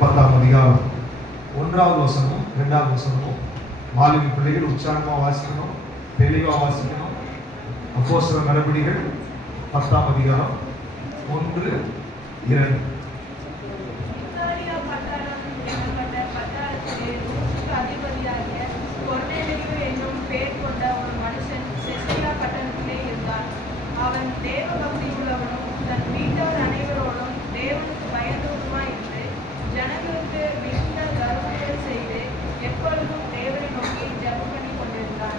10ஆம் அதிகாரம் 1வது வசனம் 2வது வசனம் மாலுமி பிள்ளைகள் உற்சாகமா வாசிக்கணும், தெளிவா வாசிக்கணும். அப்போஸ்தலர் நடபடிகள் 10ஆம் அதிகாரம் 1, 2. அவன் தேவ பக்தி உள்ளவனும் தன் வீட்டார் அனைவரோடும் தேவனுக்கு பயந்தவனுமாயிருந்து ஜனங்களுக்கு மிகுந்த கருணைகள் செய்து எப்பொழுதும் தேவனை நோக்கி ஜெபம் பண்ணி கொண்டிருந்தான்.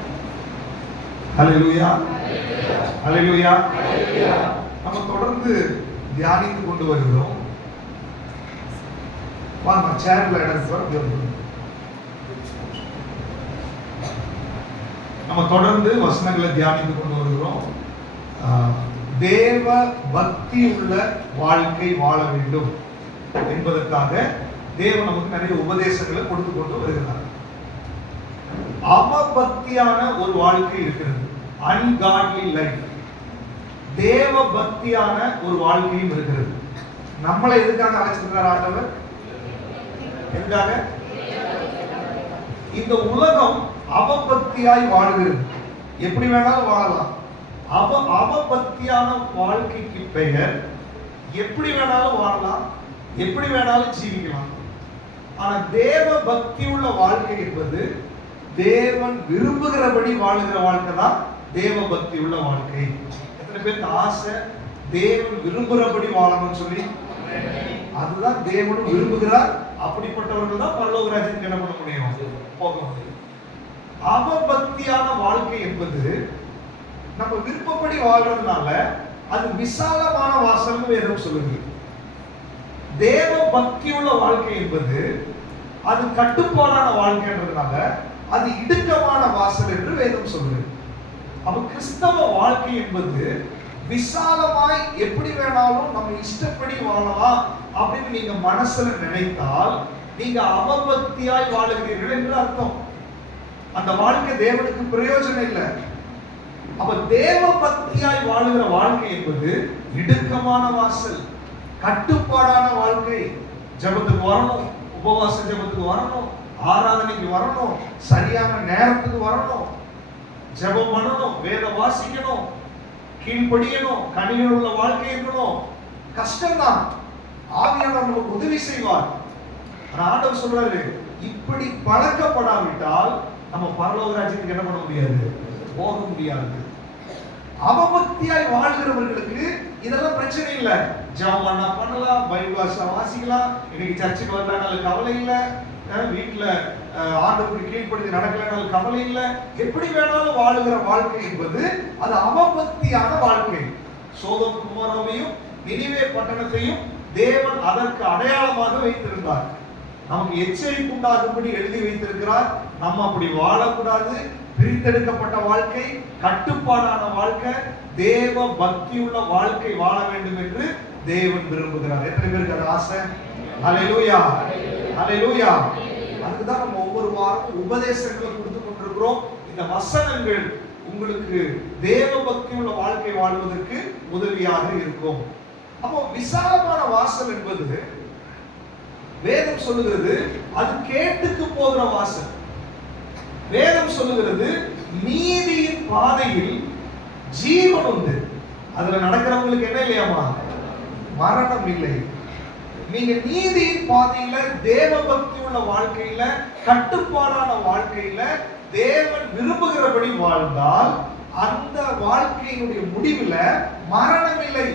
ஹல்லேலூயா, ஹல்லேலூயா. நம்ம தொடர்ந்து தியானித்து கொண்டு வருகிறோம். வாங்க சேர்ல இடம். நம்ம தொடர்ந்து வசனங்களை தியானித்து கொண்டு வருகிறோம். தேவ பக்தி உள்ள வாழ்க்கை வாழ வேண்டும் என்பதற்காக தேவன் நமக்கு நிறைய உபதேசங்களை கொடுத்து கொண்டு வருகிறார். அவபக்தியான ஒரு வாழ்க்கை இருக்கிறது, அன்காட்லி லைஃப். தேவ பக்தியான ஒரு வாழ்க்கையும் இருக்கிறது. நம்மளை எதுக்காக அழைச்சிருக்கிறார் ஆண்டவர்? எதுக்காக? இந்த உலகம் அவபக்தியாய் வாழுகிறது. எப்படி வேணாலும் வாழலாம். அவபக்தியான வாழ்க்கைக்கு பெயர் எப்படி வேணாலும் வாழலாம், எப்படி வேணாலும் ஜீவிக்கலாம். ஆனா தேவ பக்தி உள்ள வாழ்க்கை என்பது தேவன் விரும்புகிறபடி வாழுகிற வாழ்க்கை தான் தேவ பக்தி உள்ள வாழ்க்கை. எத்தனை பேருக்கு ஆசை தேவன் விரும்புகிறபடி வாழணும்னு சொல்லி? அதுதான் தேவனும் விரும்புகிறார். அப்படிப்பட்டவர்கள் தான் பரலோக ராஜ்யத்துக்கு என்ன பண்ண முடியும்? போக முடியும். அவபக்தியான வாழ்க்கை என்பது நம்ம விருப்பப்படி வாழ்றதுனால அது விசாலமான வாசல்னு வேதம் சொல்லுது. தேவ பக்தி உள்ள வாழ்க்கை என்பது அது கட்டுப்பாடான வாழ்க்கைன்றதுனால அது இடுக்கமான வாசல் என்று வேதம் சொல்லுது. அப்ப கிறிஸ்தவ வாழ்க்கை என்பது விசாலமாய் எப்படி வேணாலும் நம்ம இஷ்டப்படி வாழலாம் அப்படின்னு நீங்க மனசுல நினைத்தால் நீங்க அவபக்தியாய் வாழுகிறீர்கள் என்று அர்த்தம். அந்த வாழ்க்கை தேவனுக்கு பிரயோஜனம் இல்லை. அப்ப தேவ பக்தியாய் வாழுகிற வாழ்க்கை என்பது இடுக்கமான வாசல், கட்டுப்பாடான வாழ்க்கை. ஜெபத்துக்கு வரணும், உபவாச ஜெபத்துக்கு வரணும், ஆராதனைக்கு வரணும், சரியான நேரத்துக்கு வரணும், ஜெபம் பண்ணணும், வேதம் வாசிக்கணும், கீழ்ப்படியணும், கனிகள் உள்ள வாழ்க்கை இருக்கணும். கஷ்டம்தான். ஆவியானவர் நமக்கு உதவி செய்வார். ஆண்டவர் சொல்றாரு, இப்படி பழக்கப்படாவிட்டால் நம்ம பரலோக ராஜ்யத்துக்கு என்ன பண்ண முடியாது? போக முடியாது. அவபக்தியாய் வாழ்கிறவர்களுக்கு இதெல்லாம் பிரச்சனை இல்லை. ஜெபம் பண்ணலாம், பைபிள் வாசிக்கலாம், இன்னைக்கு சர்ச்சுக்கு வரலனாலும் கவலை இல்லை, வீட்டுல ஆண்டவருக்கு கீழ்ப்படுத்தி நடக்கலனாலும் கவலை இல்லை. எப்படி வேணாலும் வாழுகிற வாழ்க்கை என்பது அது அவபக்தியான வாழ்க்கை. சோதோம் குமாராவையும் நினிவே பட்டணத்தையும் தேவன் அதற்கு அடையாளமாக வைத்திருந்தார். நமக்கு எச்சரிக்கை உண்டாகும்படி எழுதி வைத்திருக்கிறார். நம்ம அப்படி வாழக்கூடாது. பிரித்தெடுக்கப்பட்ட வாழ்க்கை, கட்டுப்பாடான வாழ்க்கை, தேவ பக்தி உள்ள வாழ்க்கை வாழ வேண்டும் என்று தேவன் விரும்புகிறார். எத்தனை பேருக்கு அது ஆசை? ஹல்லேலூயா, ஹல்லேலூயா. அதுக்குதான் நம்ம ஒவ்வொரு வாரமும் உபதேசங்களை கொடுத்து கொண்டிருக்கிறோம். இந்த வசனங்கள் உங்களுக்கு தேவ பக்தி உள்ள வாழ்க்கை வாழ்வதற்கு உதவியாக இருக்கும். அப்போ விசாலமான வாசல் என்பது வேதம் சொல்லுகிறது அது கேட்டுக்கு போகிற வாசல். வேதம் சொல்லுகிறது நீதியின் பாதையில் ஜீவன் உண்டு. அதுல நடக்கிறவங்களுக்கு என்ன இல்லையாமா? மரணம் இல்லை. நீங்க நீதியின் பாதையில தேவ பக்தி உள்ள வாழ்க்கையில, கட்டுப்பாடான வாழ்க்கையில தேவன் விரும்புகிறபடி வாழ்ந்தால் அந்த வாழ்க்கையினுடைய முடிவுல மரணம் இல்லை.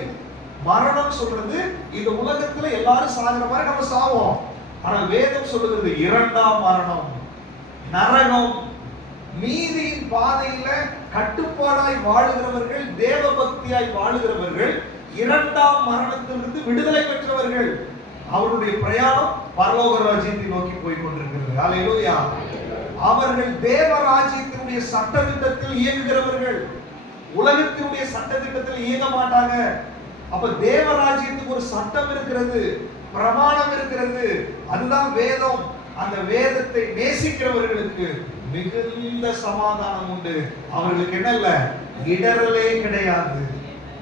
மரணம் சொல்றது இந்த உலகத்துல எல்லாரும் சாகிற மாதிரி நம்ம சாவோம். ஆனா வேதம் சொல்லுகிறது இரண்டாம் மரணம், நரகம். நீதியின் பாதையில கட்டுப்பாடாய் வாழுகிறவர்கள், தேவ பக்தியாய் வாழுகிறவர்கள் இரண்டாம் மரணத்திலிருந்து விடுதலை பெற்றவர்கள். அவருடைய பிரயாணம் பரலோக ராஜ்யத்தை நோக்கி போய் கொண்டிருக்கிறது. ஹல்லேலூயா. அவர்கள் தேவ ராஜ்யத்தினுடைய சட்டதிட்டத்தில் இயங்குகிறவர்கள், உலகத்தினுடைய சட்டதிட்டத்தில் இயங்க மாட்டாங்க. அப்ப தேவ ராஜ்யத்துக்கு ஒரு சட்டம் இருக்கிறது, பிரமாணம் இருக்கிறது. அதுதான் வேதம். அந்த வேதத்தை நேசிக்கிறவர்களுக்கு மிகுந்த சமாதானம் உண்டு. அவர்களுக்கு என்ன இல்ல? இடரலே கிடையாது.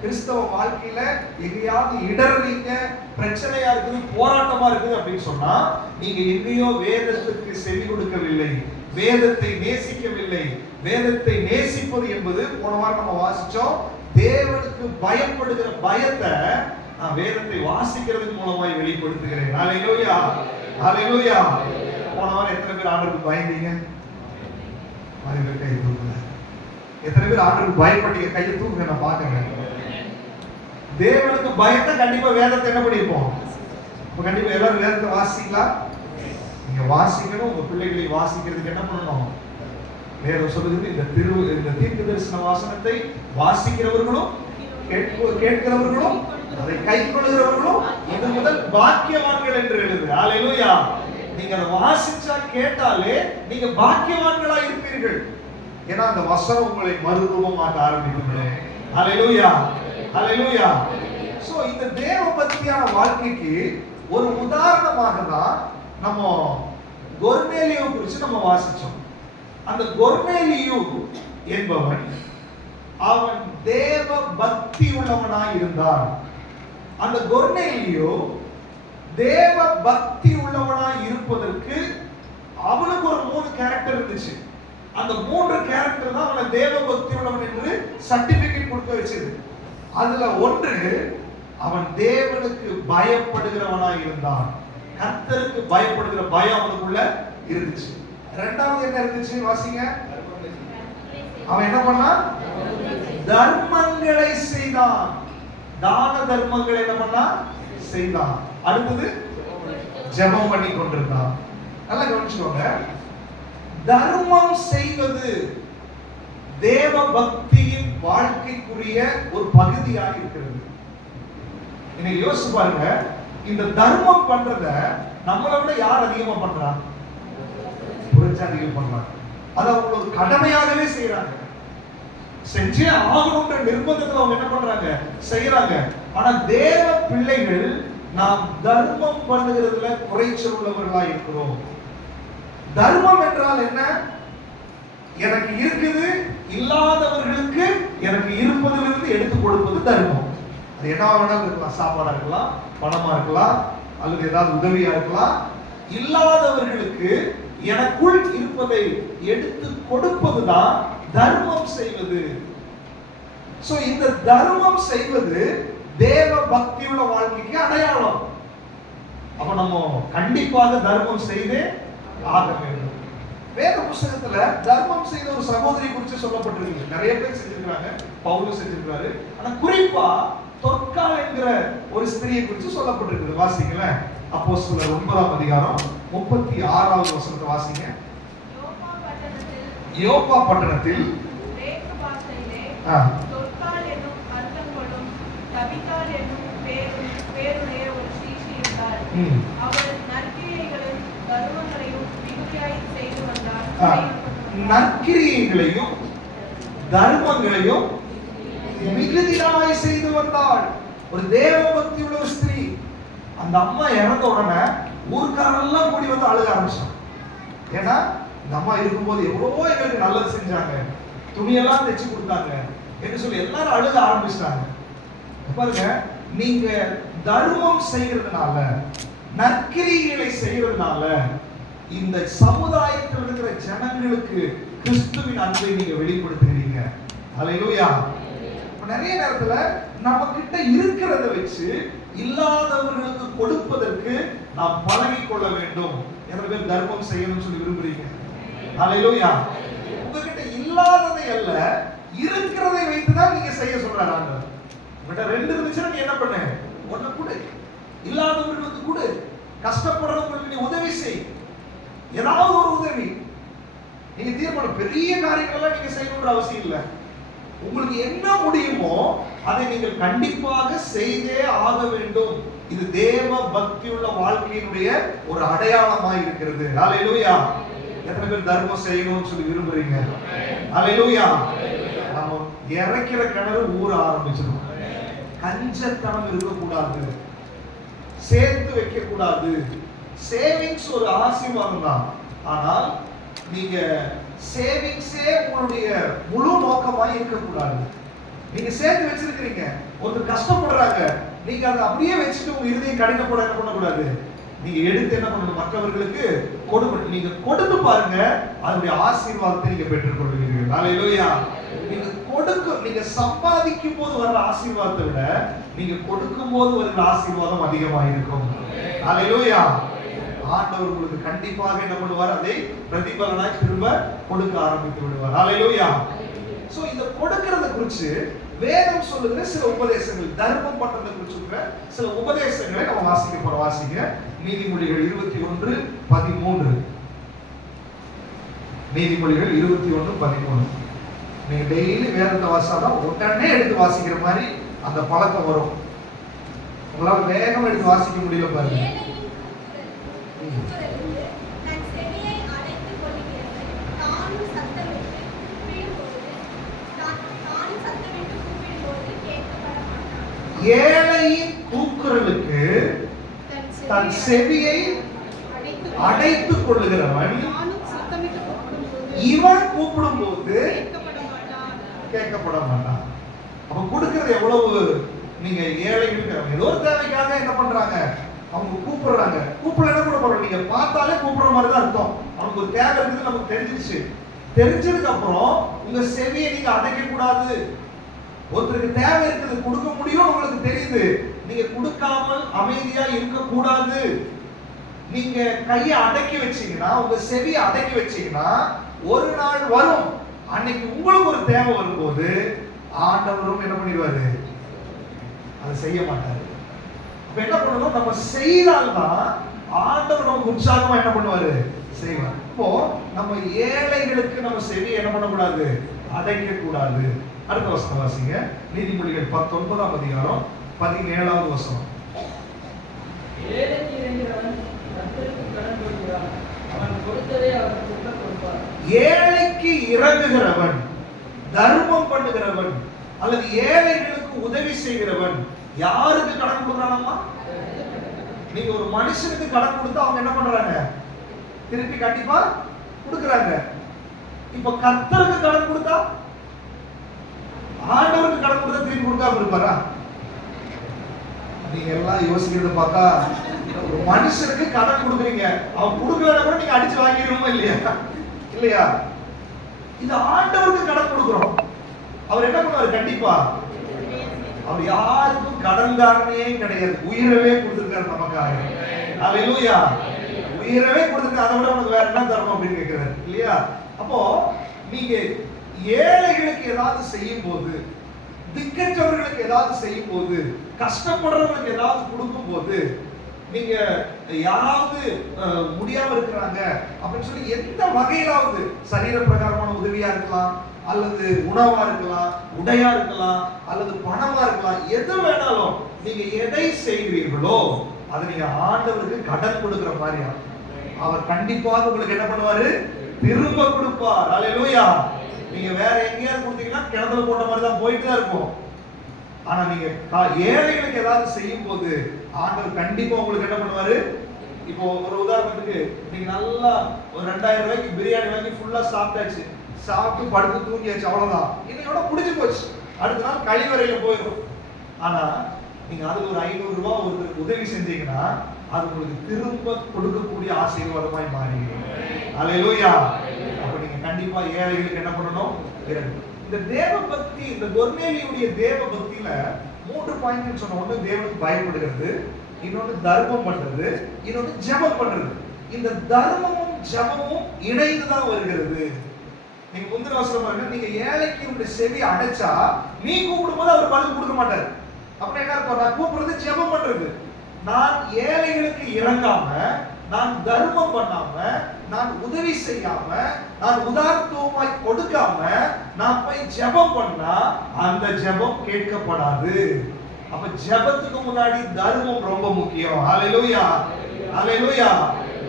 கிறிஸ்தவ வாழ்க்கையில எங்கேயாவது இடறீங்க, பிரச்சனையா இருக்குது, போராட்டமா இருக்குது அப்படின்னு சொன்னா நீங்க எங்கேயோ வேதத்துக்கு செவி கொடுக்கவில்லை, வேதத்தை நேசிக்கவில்லை. வேதத்தை நேசிப்பது என்பது போன வாரம் நம்ம வாசிச்சோம், தேவனுக்கு பயப்படுகிற பயத்தை நான் வேதத்தை வாசிக்கிறதுக்கு மூலமாய் வெளிப்படுத்துகிறேன். ஹல்லேலூயா, ஹல்லேலூயா. போன வாரம் எத்தனை பேர் ஆண்டவருக்கு பயந்தீங்க? கை தூக்குங்க. எத்தனை பேர் ஆண்டவருக்கு பயப்பட்டீங்க? கையை தூக்குங்க, நான் பார்க்கிறேன். தேவனுக்கு பயத்தை கண்டிப்பா வேதத்தை என்ன பண்ணிருப்போம்? இப்ப கண்டிப்பா எல்லாரும் வேதத்தை வாசிக்கலாம். நீங்க வாசிக்கணும். உங்க பிள்ளைகளை வாசிக்கிறதுக்கு என்ன பண்ணணும்? வேதம் சொல்லுகிறது, இந்த தீர்க்க தரிசன வாசனத்தை வாசிக்கிறவர்களும் கேட்கிறவர்களும் அதை கைக்கொள்கிறவர்களும் இது முதல் பாக்கியவான்கள் என்று எழுது. ஹல்லேலூயா. நீங்க அதை வாசிச்சா கேட்டாலே நீங்க பாக்கியவான்களா இருப்பீர்கள். ஏன்னா அந்த வசனம் உங்களை மறுரூபமாக்க ஆரம்பிக்கும். ஹல்லேலூயா, ஹல்லேலூயா. சோ இந்த தேவ பக்தியான வாழ்க்கைக்கு ஒரு உதாரணமாக தான் நம்ம கொர்நேலியு குறித்து நம்ம வாசிச்சோம். அந்த கொர்நேலியு என்பவன் அவன் தேவ பக்தி உள்ளவனாய் இருந்தான். அந்த கொர்நேலியு தேவ பக்தி உள்ளவனாய் இருப்பதற்கு அவனுக்கு ஒரு 3 கேரக்டர் இருந்துச்சு. அந்த 3 கேரக்டர் தான் அவனை தேவ பக்தி உள்ளவன் என்று சர்டிபிகேட் கொடுக்க வச்சது. அதுல ஒன்று, அவன் தேவனுக்கு பயப்படுகிறவனாய் இருந்தான். கர்த்தருக்கு பயப்படுகிற பயம் அவனுக்குள்ள இருந்துச்சு. இரண்டாவது என்ன இருந்துச்சு? வாசிங்க. அவன் என்ன பண்ணான்? தர்மங்களை செய்தான். தான தர்மங்களை என்ன பண்ணான்? செய்தான். அடுத்தது ஜெபம் பண்ணி கொண்டிருந்தான். நல்லா கவனிச்சுக்கோங்க. தர்மம் செய்வது தேவ பக்தியின் வாழ்க்கைக்குரிய ஒரு பகுதியாக இருக்கிறது. இன்னைக்கு யோசிச்சு பாருங்க, இந்த தர்மம் பண்றத நம்மளை விட யார் அதிகமா பண்றா? புரட்சாதிகள் பண்றாங்க. அது அவங்க ஒரு கடமையாகவே செய்யறாங்க. செஞ்சே ஆகணும்ன்ற நிர்பந்தத்துல அவங்க என்ன பண்றாங்க? செய்யறாங்க. ஆனா தேவ பிள்ளைகள் நாம் தர்மம் பண்ணுகிறதுல குறைச்சல் உள்ளவர்களா இருக்கிறோம். தர்மம் என்றால் என்ன? எனக்கு இருக்குது, இல்லாதவர்களுக்கு எனக்கு இருப்பதிலிருந்து எடுத்து கொடுப்பது தர்மம். அது என்ன வேணாலும் இருக்கலாம். சாப்பாடா இருக்கலாம், பணமா இருக்கலாம், அல்லது ஏதாவது உதவியா இருக்கலாம். இல்லாதவர்களுக்கு எனக்குள் இருப்பதை எடுத்து கொடுப்பதுதான் தர்மம் செய்வது. சோ இந்த தர்மம் செய்வது தேவ பக்தியுள்ள வாழ்க்கைக்கு அடையாளம். அப்ப நம்ம கண்டிப்பாக தர்மம் செய்தே ஆக வேண்டும். வேத புத்தகத்துல தர்மம் செய்த ஒரு சகோதரி குறித்து சொல்லப்பட்டிருக்கு. நிறைய பேர் செஞ்சிருக்காங்க, பவுல் செஞ்சிருக்காரு. ஆனா குறிப்பா தொற்கால் என்கிற ஒரு ஸ்திரியை குறித்து சொல்லப்பட்டிருக்கு. வாசிங்களேன். அப்போஸ்தலர் 9ஆம் அதிகாரம் 36வது வசனத்தை வாசிங்க. யோப்பா பட்டணத்தில் கிரேக்க பாஷையிலே தொற்கால் என்னும் அர்த்தம் கொள்ளும் தபித்தாள் என்னும் பேருடைய ஒரு ஸ்திரீ இருந்தாள். அவள் நற்கிரியைகளும் தர்மங்களையும் மிகுதியாய் செய்து வந்தாள். நற்கிரியைகளையும் தர்மங்களையும் மிகுதியாய் செய்து வந்தாள். ஒரு தேவ பக்தி உள்ள ஒரு ஸ்திரீ. அந்த அம்மா இறந்த உடனே ஊர்க்காரெல்லாம் கூடி வந்து அழுக ஆரம்பிச்சாங்க. ஏன்னா இந்த அம்மா இருக்கும்போது எவ்வளவோ எங்களுக்கு நல்லது செஞ்சாங்க, துணியெல்லாம் தைச்சு கொடுத்தாங்க என்று சொல்லி எல்லாரும் அழுக ஆரம்பிச்சிட்டாங்க. பாருங்க, நீங்க தர்மம் செய்யறதுனால, நற்கிரியைகளை செய்யறதுனால இந்த சமுதாயத்தில் இருக்கிற ஜனங்களுக்கு கிறிஸ்துவின் அன்பை நீங்க வெளிப்படுத்துகிறீங்க. ஹல்லேலூயா. நிறைய நேரத்துல நம்ம கிட்ட இருக்கிறத வச்சு இல்லாதவர்களுக்கு கொடுப்பதற்கு நாம் பழகிக் கொள்ள வேண்டும். எத்தனை பேர் தர்மம் செய்யணும்னு சொல்லி விரும்புறீங்க? ஹல்லேலூயா. உங்ககிட்ட இல்லாததை அல்ல, இருக்கிறதை வைத்துதான் நீங்க செய்ய சொல்றாரு ஆண்டவர். உங்ககிட்ட 2 இருந்துச்சுன்னா நீ என்ன பண்ணு? ஒண்ணு கொடு, இல்லாதவர்களுக்கு கொடு, கஷ்டப்படுறவங்களுக்கு நீ உதவி செய். ஏதாவது ஒரு உதவி. நீங்க தீர்மானம் பெரிய காரியங்கள்லாம் நீங்க செய்யணும்ன்ற அவசியம் இல்லை. உங்களுக்கு என்ன முடியுமோ அதை நீங்கள் கண்டிப்பாக செய்தே ஆக வேண்டும். இது தேவ பக்தியுள்ள வாழ்க்கையினுடைய ஒரு அடையாளமாய் இருக்கிறது. ஹல்லேலூயா. எத்தனை பேர் தர்மம் செய்யணும்னு சொல்லி விரும்புறீங்க? ஹல்லேலூயா. நம்ம இறைக்கிற கிணறு ஊற ஆரம்பிச்சிடும். கஞ்சத்தனம் இருக்கக்கூடாது, சேர்த்து வைக்க கூடாது. சேவிங்ஸ் ஒரு ஆசீர்வாதம் தான். ஆனால் நீங்க சேவிங்ஸே உங்களுடைய முழு நோக்கமாய் இருக்கக்கூடாது. நீங்க சேர்த்து வச்சிருக்கீங்க. ஒருத்தர் கஷ்டப்படுறாங்க, நீங்க அதை அப்படியே வச்சுட்டு உங்க இருதயம் கடினப்பட என்ன பண்ணக்கூடாது. நீங்க எடுத்து என்ன பண்ணணும், மற்றவர்களுக்கு கொடுக்கணும். நீங்க கொடுத்து பாருங்க, அதனுடைய ஆசீர்வாதத்தை நீங்க பெற்றுக் கொள்வீர்கள். ஹல்லேலூயா. நீங்க சம்பாதிக்கும் போது வர்ற ஆசீர்வாதத்தை விட நீங்க கொடுக்கும் போது வர்ற ஆசீர்வாதம் அதிகமாக இருக்கும். ஹல்லேலூயா. ஆண்டவர் உங்களுக்கு கண்டிப்பாக என்ன பண்ணுவார், அதை பிரதிபலனாய் திரும்ப கொடுக்க ஆரம்பித்து விடுவார். ஹல்லேலூயா. சோ இந்த கொடுக்கிறத குறித்து வேதம் சொல்லுகிற சில உபதேசங்கள், தர்மம் பண்றதை குறித்து சில உபதேசங்களை நம்ம வாசிக்க போறோம். வாசிங்க நீதிமொழிகள் 21:13. நீதிமொழிகள் 21:13. நீங்க டெய்லி வேதத்தை வாசிச்சாதான் உடனே எடுத்து வாசிக்கிற மாதிரி அந்த பழக்கம் வரும். உங்களால வேகம் எடுத்து வாசிக்க முடியல பாருங்க. ஏழையின் கூக்குரலுக்கு தன் செவியை அடைத்துக் கொள்ளுகிறவன் இவன் கூப்பிடும் போது கேட்கப்பட மாட்டான். அப்ப கொடுக்கிறது எவ்வளவு, நீங்க ஏழைகளுக்கு ஏதோ ஒரு தேவைக்காக என்ன பண்றாங்க, அவங்க கூப்பிடுறாங்க. கூப்பிடல கூட பரவாயில்ல, நீங்க பார்த்தாலே கூப்பிடுற மாதிரி தான் அர்த்தம். அவனுக்கு ஒரு தேவை இருக்குது நமக்கு தெரிஞ்சிருச்சு. தெரிஞ்சதுக்கு அப்புறம் உங்க செவியை நீங்க அடைக்க கூடாது. ஒருத்தருக்கு தேவை இருக்குது, கொடுக்க முடியும் உங்களுக்கு தெரியுது, நீங்க கொடுக்காமல் அமைதியா இருக்க கூடாது. நீங்க கையை அடக்கி வச்சீங்கன்னா, உங்க செவியை அடக்கி வச்சீங்கன்னா, ஒரு நாள் வரும், அன்னைக்கு உங்களுக்கு ஒரு தேவை வரும்போது ஆண்டவரும் என்ன பண்ணிடுவாரு, அதை செய்ய மாட்டாரு. அப்ப என்ன பண்ணணும், நம்ம செய்தால்தான் ஆண்டவர் நமக்கு உற்சாகமா என்ன பண்ணுவாரு, செய்வார். இப்போ நம்ம ஏழைகளுக்கு நம்ம செவியை என்ன பண்ணக்கூடாது, அடைக்க கூடாது. அடுத்த வசனம் வாசிங்க. நீதிமொழிகள் 19ஆம் அதிகாரம் 17வது வசனம். ஏழைக்கு இறங்குகிறவன் கர்த்தருக்கு கடன் கொடுக்கிறான், அவன் கொடுத்ததை அவர் திரும்ப கொடுப்பார். ஏழைக்கு இறங்குகிறவன், தர்மம் பண்ணுகிறவன், அல்லது ஏழைகளுக்கு உதவி செய்கிறவன் யாருக்கு கடன் கொடுக்குறானம்மா? நீங்க ஒரு மனுஷனுக்கு கடன் கொடுத்தா அவங்க என்ன பண்றாங்க, திருப்பி கண்டிப்பா கொடுக்குறாங்க. இப்ப கர்த்தருக்கு கடன் கொடுத்தா, ஆண்டவருக்கு கடன் கொடுத்தா திருப்பி கொடுக்காம இருப்பாரா? நீங்க எல்லாம் யோசிக்கிறத பார்த்தா, ஒரு மனுஷனுக்கு கடன் கொடுக்குறீங்க, அவன் கொடுக்கலன்னா கூட நீங்க அடிச்சு வாங்கிடுவோமா இல்லையா? இல்லையா? இது ஆண்டவருக்கு கடன் கொடுக்கிறோம். அவர் என்ன பண்ணுவார், கண்டிப்பா அவர் யாருக்கும் கடன்காரனே கிடையாது. உயிரவே கொடுத்திருக்காரு நமக்காக. ஹல்லேலூயா. உயிரவே கொடுத்திருக்காரு, அதை விட உனக்கு வேற என்ன தரணும் அப்படின்னு கேட்கிறாரு இல்லையா? அப்போ நீங்க ஏழைகளுக்கு ஏதாவது செய்யும் போது, திக்கற்றவர்களுக்கு ஏதாவது செய்யும் போது, கஷ்டப்படுறவங்களுக்கு ஏதாவது கொடுக்கும் போது, நீங்க யாராவது முடியாம இருக்கிறாங்க அப்படின்னு சொல்லி எந்த வகையிலாவது, சரீர பிரகாரமான உதவியா இருக்கலாம், அல்லது உணவா இருக்கலாம், உடையா இருக்கலாம், அல்லது பணமா இருக்கலாம், எது வேணாலும் நீங்க எதை செய்கிறீர்களோ அதை நீங்க ஆண்டவருக்கு கடன் கொடுக்கிற மாதிரியா, அவர் கண்டிப்பாக உங்களுக்கு என்ன பண்ணுவாரு, திரும்ப கொடுப்பார். ஹல்லேலூயா. நீங்க வேற எங்கேயாவது கொடுத்தீங்கன்னா கிணத்துல போட்ட மாதிரி தான் போயிட்டு தான் இருக்கும். ஆனா நீங்க ஏழைகளுக்கு ஏதாவது செய்யும் போது ஆண்டவர் கண்டிப்பா உங்களுக்கு என்ன பண்ணுவாரு. இப்போ ஒரு உதாரணத்துக்கு, நீங்க நல்லா ஒரு 2000 ரூபாய்க்கு பிரியாணி வாங்கி ஃபுல்லா சாப்பிட்டாச்சு, சாப்பிட்டு படுத்து தூங்கியாச்சு, அவ்வளவுதான், இன்னையோட முடிஞ்சு போச்சு, அடுத்த நாள் கழிவறையில போயிடும். ஆனா நீங்க அதுக்கு ஒரு 500 ரூபாய் ஒருத்தருக்கு உதவி செஞ்சீங்கன்னா அது உங்களுக்கு திரும்ப கொடுக்கக்கூடிய ஆசீர்வாதமாய் மாறிடும். ஹல்லேலூயா. அப்ப நீங்க கண்டிப்பா ஏழைகளுக்கு என்ன பண்ணணும், இந்த தேவ பக்தி, இந்த கொர்நேலியுடைய தேவ பக்தியில 3 பாயிண்ட் சொன்ன. ஒண்ணு தேவனுக்கு பயப்படுகிறது, இன்னொன்னு தர்மம் பண்றது, இன்னொன்னு ஜெபம் பண்றது. இந்த தர்மமும் ஜெபமும் இணைந்து தான் வருகிறது. நீங்க முந்தின வசனம் பாருங்க, நீங்க ஏழைக்கு உங்களுடைய செவி அடைச்சா நீ கூப்பிடும்போது அவர் பதில் கொடுக்க மாட்டார். அப்ப என்ன அர்த்தம், நான் கூப்பிடுறது ஜெபம் பண்றது. நான் ஏழைகளுக்கு இறங்காம, நான் தர்மம் பண்ணாம, நான் உதவி செய்யாம, நான் உதாரணத்துவமாய் கொடுக்காம நான் போய் ஜெபம் பண்ணா அந்த ஜெபம் கேட்கப்படாது. அப்ப ஜெபத்துக்கு முன்னாடி தர்மம் ரொம்ப முக்கியம். ஹல்லேலூயா. ஹல்லேலூயா.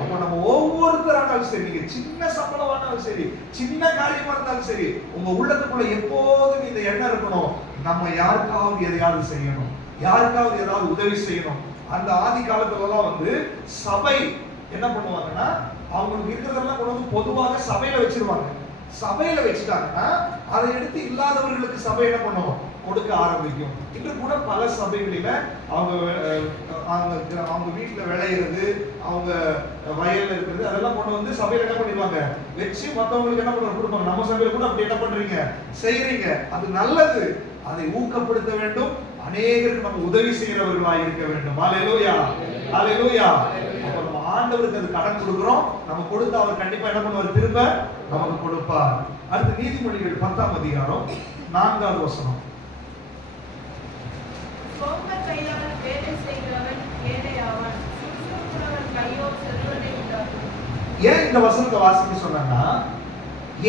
அப்ப நம்ம ஒவ்வொருத்தரானாலும் சரி, நீங்க சின்ன சம்பளம் வாங்கினாலும் சரி, சின்ன காரியமா இருந்தாலும் சரி, உங்க உள்ளத்துக்குள்ள எப்போதும் இந்த எண்ணம் இருக்கணும், நம்ம யாருக்காவது எதையாவது செய்யணும், யாருக்காவது ஏதாவது உதவி செய்யணும். அந்த ஆதி காலத்துல எல்லாம் சபை என்ன பண்ணுவாங்கன்னா, அவங்களுக்கு இருக்கிறதெல்லாம் கொண்டு வந்து பொதுவாக சபையில வச்சிருவாங்க. சபையில வச்சுட்டாங்கன்னா அதை எடுத்து இல்லாதவர்களுக்கு சபை என்ன பண்ணும், கொடுக்க ஆரம்பிக்கும். இன்று கூட பல சபைகளில அவங்க வீட்டுல விளையிறது, அவங்க வயல்ல இருக்கிறது அதெல்லாம் கொண்டு வந்து சபையில என்ன பண்ணிடுவாங்க, வச்சு மற்றவங்களுக்கு என்ன பண்ணுவாங்க, கொடுப்பாங்க. நம்ம சபையில கூட அப்படி என்ன பண்றீங்க, செய்றீங்க. அது நல்லது. அதை ஊக்கப்படுத்த வேண்டும். அநேகருக்கு நம்ம உதவி செய்கிறவர்களாக இருக்க வேண்டும். ஹalleluya, ஹalleluya. அப்ப நம்ம ஆண்டவருக்கு அது கடன் கொடுக்கிறோம். நம்ம கொடுத்தா அவர் கண்டிப்பா என்ன பண்ணுவார், திரும்ப நமக்கு கொடுப்பார். அடுத்து நீதிமொழிகள் 10ஆம் அதிகாரம் 4வது வசனம். சோம்பர் கையால் வேலை செய்கிறவன் ஏழையாவான், சுறுசுறுப்புள்ளவன் கையோ செல்வத்தை உண்டாக்கும். ஏன் இந்த வசனத்தை வாசிக்க சொன்னா,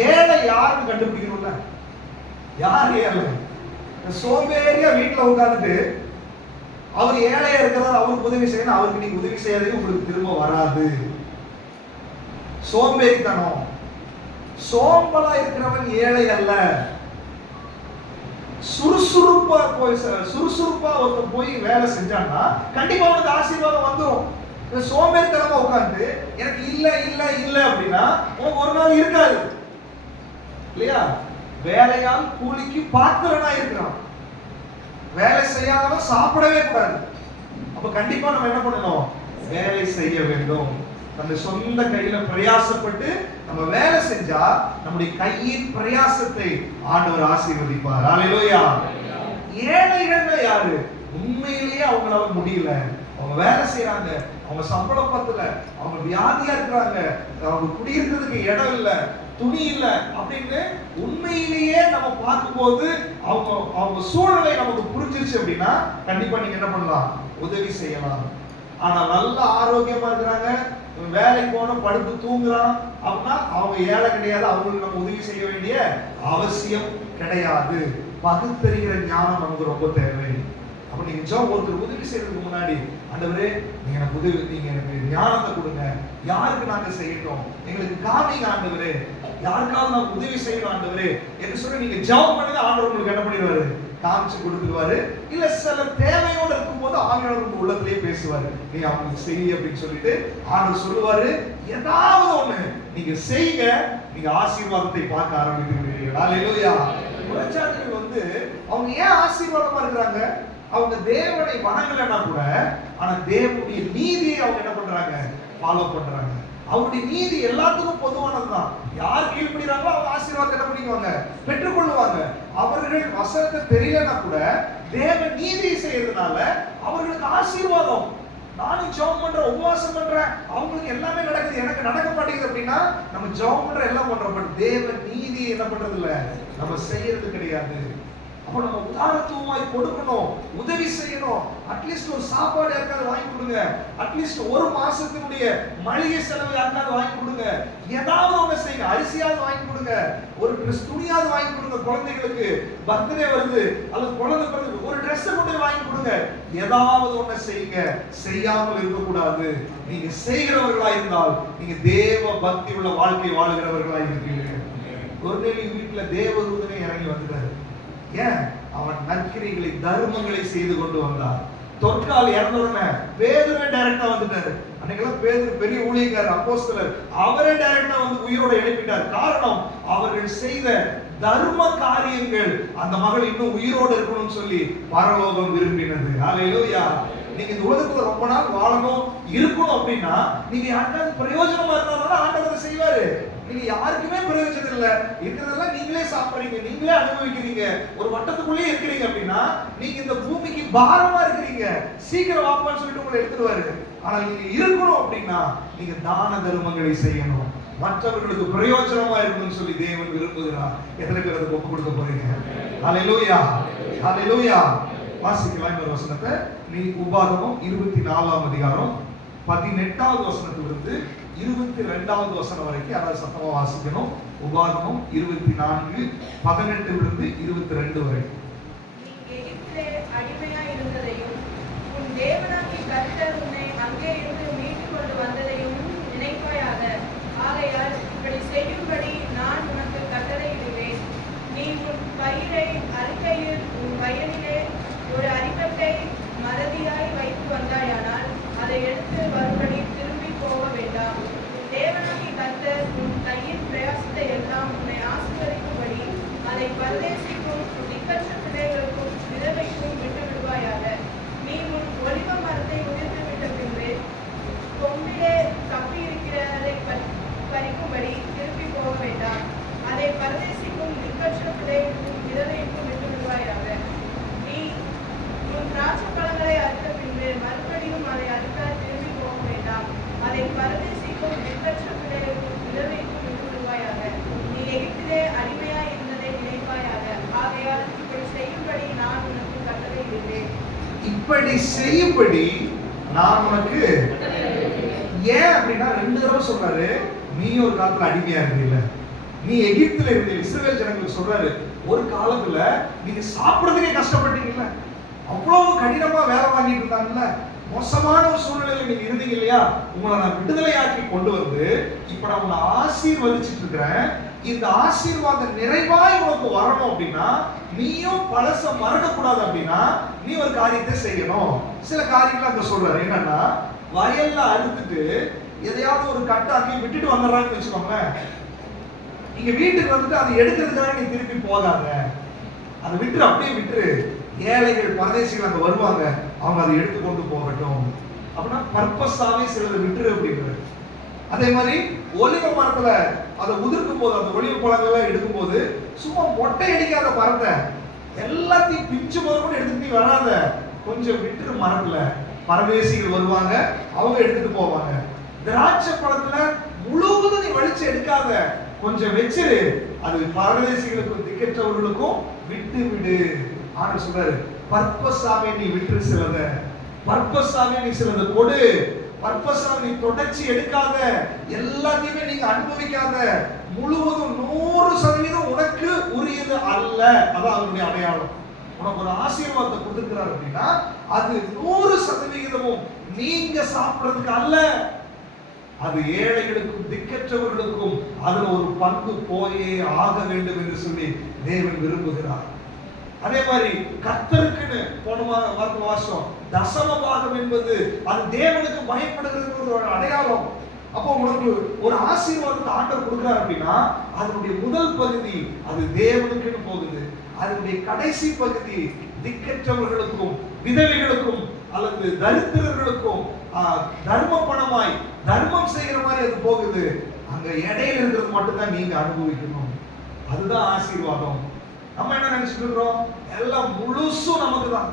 ஏழை யாருன்னு கண்டுபிடிக்கணும்ல. யார் ஏழை? சோம்பேறியா வீட்டுல உட்கார்ந்துட்டு அவர் ஏழையா இருக்கிறார், அவருக்கு உதவி செய்யணும், அவருக்கு நீங்க உதவி செய்யாதீங்க, உங்களுக்கு திரும்ப வராது. சோம்பேறித்தனம். சோம்பலா இருக்கிறவன் ஏழை அல்ல. சுறுசுறுப்பா ஒருத்தன் போய் வேலை செஞ்சான்னா கண்டிப்பா அவனுக்கு ஆசீர்வாதம் வந்துடும். சோம்பேறித்தனமா உட்கார்ந்து எனக்கு இல்ல இல்ல இல்ல அப்படின்னா உனக்கு ஒரு நாள் இருக்காது இல்லையா? வேலையால் கூலிக்கு பாத்திரனா இருக்கிறான். வேலை செய்யாதவன் சாப்பிடவே கூடாது. அப்ப கண்டிப்பா நம்ம என்ன பண்ணணும், வேலை செய்ய வேண்டும். நம்ம சொந்த கையில பிரயாசப்பட்டு நம்ம வேலை செஞ்சா நம்முடைய கையின் பிரயாசத்தை ஆண்டவர் ஆசீர்வதிப்பார். ஹalleluya. ஏழைகள் யாரு? உண்மையிலேயே அவங்களால முடியல, அவங்க வேலை செய்யறாங்க, அவங்க சம்பளம் பத்தல, அவங்க வியாதியா இருக்கிறாங்க, அவங்க குடியிருக்கிறதுக்கு இடம் இல்ல, துணி இல்ல அப்படின்னு உண்மையிலேயே நம்ம பார்க்கும்போது அவங்க சூழ்நிலை நமக்கு புரிஞ்சிருச்சு அப்படின்னா கண்டிப்பா நீங்க என்ன பண்ணலாம், உதவி செய்யலாம். ஆனா நல்ல ஆரோக்கியமா இருக்கிறாங்க, வேலைக்கு போன படுத்து தூங்குறான் அப்படின்னா அவங்க ஏழை கிடையாது, அவங்களுக்கு நம்ம உதவி செய்ய வேண்டிய அவசியம் கிடையாது. பகுத்தறிகிற ஞானம் நமக்கு ரொம்ப தேவை. அப்ப நீங்க ஒருத்தர் உதவி செய்யறதுக்கு முன்னாடி, ஆண்டவரே நீங்க எனக்கு உதவி, நீங்க எனக்கு ஞானத்தை கொடுங்க, யாருக்கு நாங்க செய்யட்டும், எங்களுக்கு காமிங்க ஆண்டவரே, யாருக்காவது நான் உதவி செய்யணும் ஆண்டவரே என்று சொல்லி நீங்க ஜெபம் பண்ணுங்க. ஆண்டவர் உங்களுக்கு என்ன பண்ணிடுவாரு, காமிச்சு கொடுத்துருவாரு. இல்ல சில தேவையோடு இருக்கும்போது ஆண்டவர் உங்க உள்ளத்திலேயே பேசுவாரு, நீ அவங்களுக்கு செய் அப்படின்னு சொல்லிட்டு ஆண்டவர் சொல்லுவாரு. ஏதாவது ஒண்ணு நீங்க செய்யுங்க, நீங்க ஆசீர்வாதத்தை பார்க்க ஆரம்பிக்கிறீர்கள். ஹalleluya. புறஜாதிகள் அவங்க ஏன் ஆசீர்வாதமா இருக்கிறாங்க? அவங்க தேவனை வணங்கலன்னா கூட ஆனா தேவனுடைய நீதியை அவங்க என்ன பண்றாங்க, ஃபாலோ பண்றாங்க. அவருடைய நீதி எல்லாத்துக்கும் பொதுவானதுதான். யார் கீழ்ப்படிறாங்களோ அவங்க ஆசீர்வாதத்தை என்ன பண்ணிக்குவாங்க, பெற்றுக்கொள்வாங்க. அவர்கள் வசனத்தை தெரியலன்னா கூட தேவ நீதி செய்யறதுனால அவர்களுக்கு ஆசீர்வாதம். நானும் ஜெபம் பண்றேன், உபவாசம் பண்றேன், அவங்களுக்கு எல்லாமே நடக்குது, எனக்கு நடக்க மாட்டேங்குது அப்படின்னா நம்ம ஜெபம் பண்ற எல்லாம் பண்றோம், பட் தேவ நீதி என்ன பண்றது இல்ல, நம்ம செய்யறது கிடையாது. அப்ப நம்ம உதாரணத்துவமாய் கொடுக்கணும், உதவி செய்யணும். அட்லீஸ்ட் ஒரு சாப்பாடு யாருக்காவது வாங்கி கொடுங்க, அட்லீஸ்ட் ஒரு மாசத்தினுடைய மளிகை செலவு யாருக்காவது வாங்கி கொடுங்க, ஏதாவது ஒண்ணு செய்யுங்க. அரிசியாவது வாங்கி கொடுங்க, ஒரு ட்ரெஸ் துணியாவது வாங்கி கொடுங்க. குழந்தைகளுக்கு பர்த்டே வருது அல்லது குழந்தை பிறகு ஒரு ட்ரெஸ் கொண்டு வாங்கி கொடுங்க. ஏதாவது ஒண்ணு செய்யுங்க, செய்யாமல் இருக்கக்கூடாது. நீங்க செய்கிறவர்களா இருந்தால் நீங்க தேவ பக்தி உள்ள வாழ்க்கை வாழுகிறவர்களா இருக்கிறீர்கள். கொர்நேலியு வீட்டுல தேவதூதனே இறங்கி வந்துட்டாரு. ஏன்? அவன் நற்கிரிகளை தர்மங்களை செய்து கொண்டு வந்தான். தொற்கால் இறந்தவுடனே பேதுருவே டைரக்டா வந்துட்டாரு. அன்னைக்கெல்லாம் பேதுரு பெரிய ஊழியக்காரர், அப்போஸ்தலர், அவரே டைரக்டா வந்து உயிரோட எழுப்பிட்டார். காரணம், அவர்கள் செய்த தர்ம காரியங்கள் அந்த மகள் இன்னும் உயிரோடு இருக்கணும்னு சொல்லி பரலோகம் விரும்பினது. ஹalleluya. நீங்க இந்த உலகத்துல ரொம்ப நாள் வாழணும் இருக்கணும் அப்படின்னா நீங்க யாருக்காவது பிரயோஜனமா இருந்தாலும் ஆண்டவர் செய்வாரு. நீங்க யாருக்குமே பிரயோஜனம் இல்ல, இருக்கிறதெல்லாம் நீங்களே சாப்பிடுறீங்க, நீங்களே அனுபவிக்கிறீங்க, ஒரு வட்டத்துக்குள்ளே இருக்கிறீங்க அப்படின்னா நீங்க இந்த பூமிக்கு பாரமா இருக்கிறீங்க. சீக்கிரம் வாப்பான்னு சொல்லிட்டு உங்களை எடுத்துருவாரு. ஆனா நீங்க இருக்கணும் அப்படின்னா நீங்க தான தர்மங்களை செய்யணும், மற்றவர்களுக்கு பிரயோஜனமா இருக்கணும்னு சொல்லி தேவன் விரும்புகிறார். எத்தனை பேர் அதை ஒப்பு கொடுக்க போறீங்க? ஹalleluya, ஹalleluya. வாசிக்கலாம் இந்த வசனத்தை. நீ உபாகமம் 24ஆம் அதிகாரம் 18வது வசனத்திலிருந்து 22வது வசனம் வரைக்கும் அதாவது சத்தமா வாசிக்கணும். உபாகமம் 24 18லிருந்து 22 வரை. நீ எகிப்திலே அடிமையாய் இருந்ததையும் உன் தேவனாகிய கர்த்தர் உன்னை அங்கே இருந்து மீட்டுக் கொண்டு வந்ததையும் நினைப்பாயாக. ஆகையால் இப்படி செய்யும்படி நான் உனக்கு கட்டளையிடுவேன். நீ உன் பயிரை அறுக்கையில் உன் வயலிலே ஒரு அரிக்கட்டை மறதியாய் வைத்து வந்தாயானால் அதை எடுத்து வரும்படி திரும்பி போக வேண்டாம். தேவனாகிய கர்த்தர் உன் கையின் பிரயாசத்தை எல்லாம் உன்னை ஆசீர்வதிக்கும்படி அதை பரதேசிக்கும் திக்கற்ற பிள்ளைகளுக்கும் இப்படி செய்யும்படி நான் உனக்கு ஏன் அப்படின்னா 2 தடவை சொல்றாரு. நீ ஒரு காலத்துல அடிமையா இருந்தீல்ல, நீ எகிப்துல இருந்த இஸ்ரவேல் ஜனங்களுக்கு சொல்றாரு, ஒரு காலத்துல நீங்க சாப்பிடுறதுக்கே கஷ்டப்பட்டீங்கல்ல, அவ்வளவு கடினமா வேலை வாங்கிட்டு இருந்தாங்கல்ல, மோசமான ஒரு சூழ்நிலையில நீங்க இருந்தீங்க இல்லையா, உங்களை நான் விடுதலையாக்கி கொண்டு வந்து இப்ப நான் உங்களை ஆசீர்வதிச்சிட்டு இருக்கிறேன். இந்த ஆசீர்வாதம் நிறைவாய் உனக்கு வரணும் அப்படின்னா நீயும் பழச மறக்க கூடாது. அப்படின்னா நீ ஒரு காரியத்தை செய்யணும். சில காரியங்களை அங்க சொல்றாரு. என்னன்னா, வயல்ல அறுத்துட்டு எதையாவது ஒரு கட்டாக்கி விட்டுட்டு வந்துடுறாங்கன்னு வச்சுக்கோங்களேன். நீங்க வீட்டுக்கு வந்துட்டு அதை எடுக்கிறதுக்காக நீ திருப்பி போகாத, அதை விட்டுரு, அப்படியே விட்டுரு. ஏழைகள் பரதேசிகள் அங்க வருவாங்க, அவங்க அதை எடுத்து கொண்டு போகட்டும் அப்படின்னா பர்பஸாவே சிலதை விட்டுரு அப்படிங்கிறது. அதே மாதிரி ஒலிவ மரத்துல அதை உதிர்க்கும் போது, அந்த ஒலிவ பழங்கள்லாம் எடுக்கும் போது சும்மா மொட்டை அடிக்காத மரத்தை எல்லாத்தையும் பிஞ்சு முதல்ல எடுத்துட்டு வராத, கொஞ்சம் விட்டுரு. மரத்துல பரதேசிகள் வருவாங்க, அவங்க எடுத்துட்டு போவாங்க. திராட்சை பழத்துல முழுவதும் நீ வலிச்சு எடுக்காத, கொஞ்சம் வச்சிரு, அது பரதேசிகளுக்கும் திக்கற்றவர்களுக்கும் விட்டு விடு. ஆனா சொல்றாரு, பர்பஸாவே நீ விட்டுரு சிலத, பர்பஸாவே நீ சிலத கொடு, பர்பஸாவே நீ தொடர்ச்சி எடுக்காத, எல்லாத்தையுமே நீங்க அனுபவிக்காத, முழுவதும் 100% உனக்கு உரியது அல்ல. அதான் அவருடைய அடையாளம். உனக்கு ஒரு ஆசீர்வாதத்தை கொடுத்திருக்கிறார் அப்படின்னா அது 100% நீங்க சாப்பிடுறதுக்கு அல்ல, அது ஏழைகளுக்கும் திக்கற்றவர்களுக்கும் அதுல ஒரு பங்கு போயே ஆக வேண்டும் என்று சொல்லி தேவன் விரும்புகிறார். அதே மாதிரி கர்த்தருக்குன்னு போன வாசம் தசம பாகம் என்பது அது தேவனுக்கு பயப்படுகிறது ஒரு அடையாளம். அப்போ உனக்கு ஒரு ஆசீர்வாதத்தை ஆண்டவர் கொடுக்கிறார் அப்படின்னா அதனுடைய முதல் பகுதி அது தேவனுக்குன்னு போகுது, அதனுடைய கடைசி பகுதி திக்கற்றவர்களுக்கும் விதவைகளுக்கும் அல்லது தரித்திரர்களுக்கும் தர்ம பணமாய் தர்மம் செய்கிற மாதிரி அது போகுது. அங்க இடையில இருக்கிறது மட்டும்தான் நீங்க அனுபவிக்கணும். அதுதான் ஆசீர்வாதம். நம்ம என்ன நினைச்சிட்டு இருக்கிறோம், எல்லாம் முழுசும் நமக்கு தான்,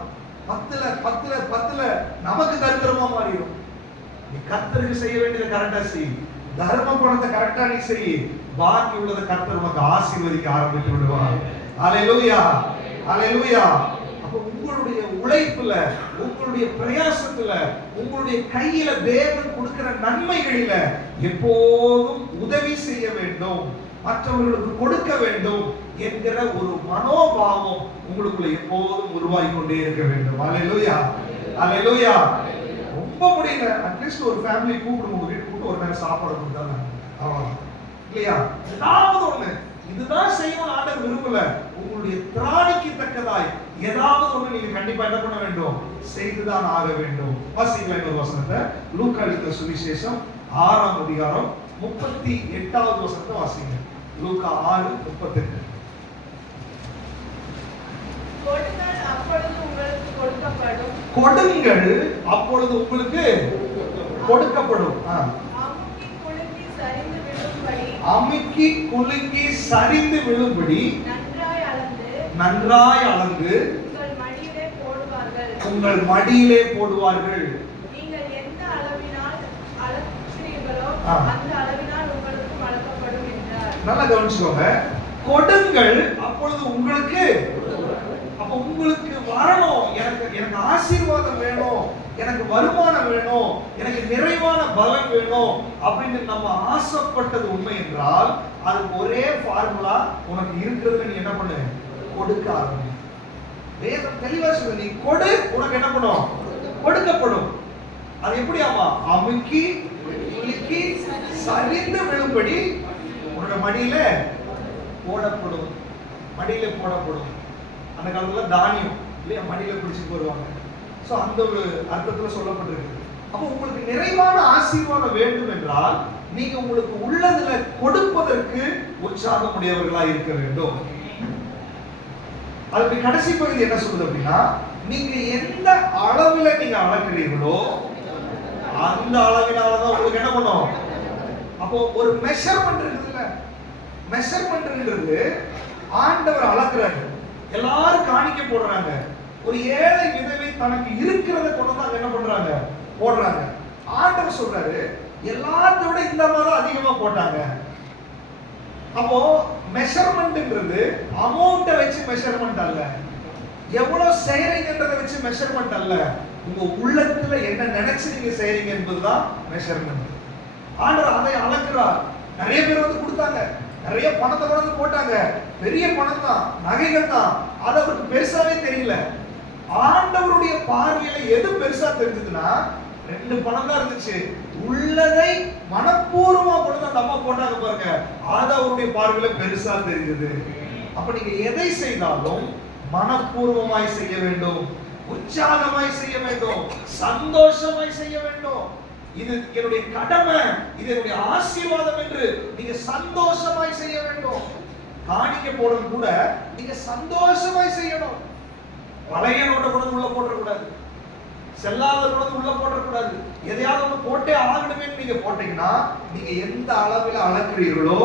10ல நமக்கு தரித்திரமா மாறிடும். நீ கர்த்தருக்கு செய்ய வேண்டியதை கரெக்டா செய், தர்ம பணத்தை கரெக்டா நீ செய், பாக்கி உள்ளதை கர்த்தர் உனக்கு ஆசீர்வதிக்க ஆரம்பித்து விடுவார். அல்லேலூயா, அல்லேலூயா. அப்ப உங்களுடைய உழைப்புல, உங்களுடைய பிரயாசத்துல, உங்களுடைய கையில தேவன் கொடுக்கிற நன்மைகளில எப்போதும் உதவி செய்ய வேண்டும், மற்றவர்களுக்கு கொடுக்க வேண்டும் என்கிற ஒரு மனோபாவம் உங்களுக்குள்ள எப்போதும் உருவாகி கொண்டே இருக்க வேண்டும். அல்லேலூயா, அல்லேலூயா. ரொம்ப முடியல, அட்லீஸ்ட் ஒரு ஃபேமிலி கூப்பிடுங்க, உங்க வீட்டுக்கு கூப்பிட்டு ஒரு நேரம் சாப்பாடு கொடுத்தாங்க, அவ்வளவுதான் இல்லையா? ஏதாவது ஒண்ணு, இதுதான் செய்யணும் ஆண்டவர் விரும்பல, உங்களுடைய திராணிக்கு தக்கதாய் ஏதாவது ஒண்ணு நீங்க கண்டிப்பா என்ன பண்ண வேண்டும், செய்துதான் ஆக வேண்டும். வாசிக்கலாம் இன்னொரு வசனத்தை, லூக்கா எழுதின சுவிசேஷம் 6ஆம் அதிகாரம் 38வது வசனத்தை வாசிங்க. லூக்கா 6:38. கொடுங்கள் அப்பொழுது உங்களுக்கு கொடுக்கப்படும், கொடுங்கள் அப்பொழுது உங்களுக்கு கொடுக்கப்படும். அமுக்கி குலுக்கி சரிந்து விழும்படி, அமுக்கி குலுக்கி சரிந்து விழும்படி நன்றாய் அளந்து உங்கள் மடியிலே போடுவார்கள். உங்கள் மடியிலே போடுவார்கள். நீங்கள் எந்த அளவினால் அளக்கிறீர்களோ அந்த அளவினால் உங்களுக்கும் அளக்கப்படும் என்றார். நல்லா கவனிச்சுக்கோங்க. கொடுங்கள் அப்பொழுது உங்களுக்கு, அப்ப உங்களுக்கு வரணும், எனக்கு ஆசீர்வாதம் வேணும், எனக்கு வருமானம் வேணும், எனக்கு நிறைவான பலன் வேணும் அப்படின்னு நம்ம ஆசைப்பட்டது உண்மை என்றால் அதுக்கு ஒரே ஃபார்முலா, உனக்கு இருக்கிறது நீ என்ன பண்ணு, கொடுக்க ஆரம்பி. வேதம் தெளிவா சொல்லுது, நீ கொடு, உனக்கு என்ன பண்ணும், கொடுக்கப்படும். அது எப்படி ஆமா, அமுக்கி குலுக்கி சரிந்து விழும்படி உன்னோட மடியில போடப்படும், மடியில போடப்படும். அந்த காலத்துல தானியம் இல்லையா, மடியில பிடிச்சிட்டு வருவாங்க. சோ அந்த ஒரு அர்த்தத்துல சொல்லப்பட்டிருக்கு. அப்போ உங்களுக்கு நிறைவான ஆசீர்வாதம் வேண்டும் என்றால் நீங்க உங்களுக்கு உள்ளதுல கொடுப்பதற்கு உற்சாகம் உடையவர்களா இருக்க வேண்டும். அதுக்கு கடைசி பகுதி என்ன சொல்லுது அப்படின்னா, நீங்க எந்த அளவுல நீங்க அளக்கிறீர்களோ அந்த அளவினாலதான் உங்களுக்கு என்ன பண்ணும். அப்போ ஒரு மெஷர்மெண்ட் இருக்குதுல்ல, மெஷர்மெண்ட்ங்கிறது ஆண்டவர் அளக்குறாரு, எல்லாரும் காணிக்க போடுறாங்க. ஒரு ஏழை விதவை தனக்கு இருக்கிறத கொண்டு வந்து என்ன பண்றாங்க, போடுறாங்க. ஆண்டவர் சொல்றாரு, எல்லாத்தை விட இந்த மாதிரி அதிகமா போட்டாங்க. அப்போ மெஷர்மெண்ட்ங்கிறது அமௌண்ட்டை வச்சு மெஷர்மெண்ட் அல்ல, எவ்வளவு செய்றீங்கன்றதை வச்சு மெஷர்மெண்ட் அல்ல, உங்க உள்ளத்துல என்ன நினைச்சு நீங்க செய்றீங்க என்பதுதான் மெஷர்மெண்ட். ஆண்டவர் அதை அளக்கிறார். நிறைய பேர் வந்து கொடுத்தாங்க, நிறைய பணத்தை கொண்டு போட்டாங்க, பெரிய பணம் தான், நகைகள் தான், அது அவருக்கு பெருசாவே தெரியல. ஆண்டவருடைய பார்வையில எது பெருசா தெரிஞ்சதுன்னா 2 பணம் தான் இருந்துச்சு. உள்ளதை மனப்பூர்வமா கொண்டு அந்த அம்மா போட்டாங்க பாருங்க, அது அவருடைய பார்வையில பெருசா தெரிஞ்சது. அப்ப நீங்க எதை செய்தாலும் மனப்பூர்வமாய் செய்ய வேண்டும், உற்சாகமாய் செய்ய வேண்டும், சந்தோஷமாய் செய்ய வேண்டும். இது என்னுடைய கடமை, இது என்னுடைய ஆசீர்வாதம் என்று நீங்க சந்தோஷமாய் செய்ய வேண்டும். காணிக்கை போடுறது கூட நீங்க சந்தோஷமாய் செய்யணும். பழைய நோட்டை கொண்டு உள்ள போட கூடாது, செல்லாத கொண்டு உள்ள போட கூடாது. எதையாவது ஒன்று போட்டே ஆகணுமே நீங்க போட்டீங்கன்னா நீங்க எந்த அளவில் அளக்கிறீர்களோ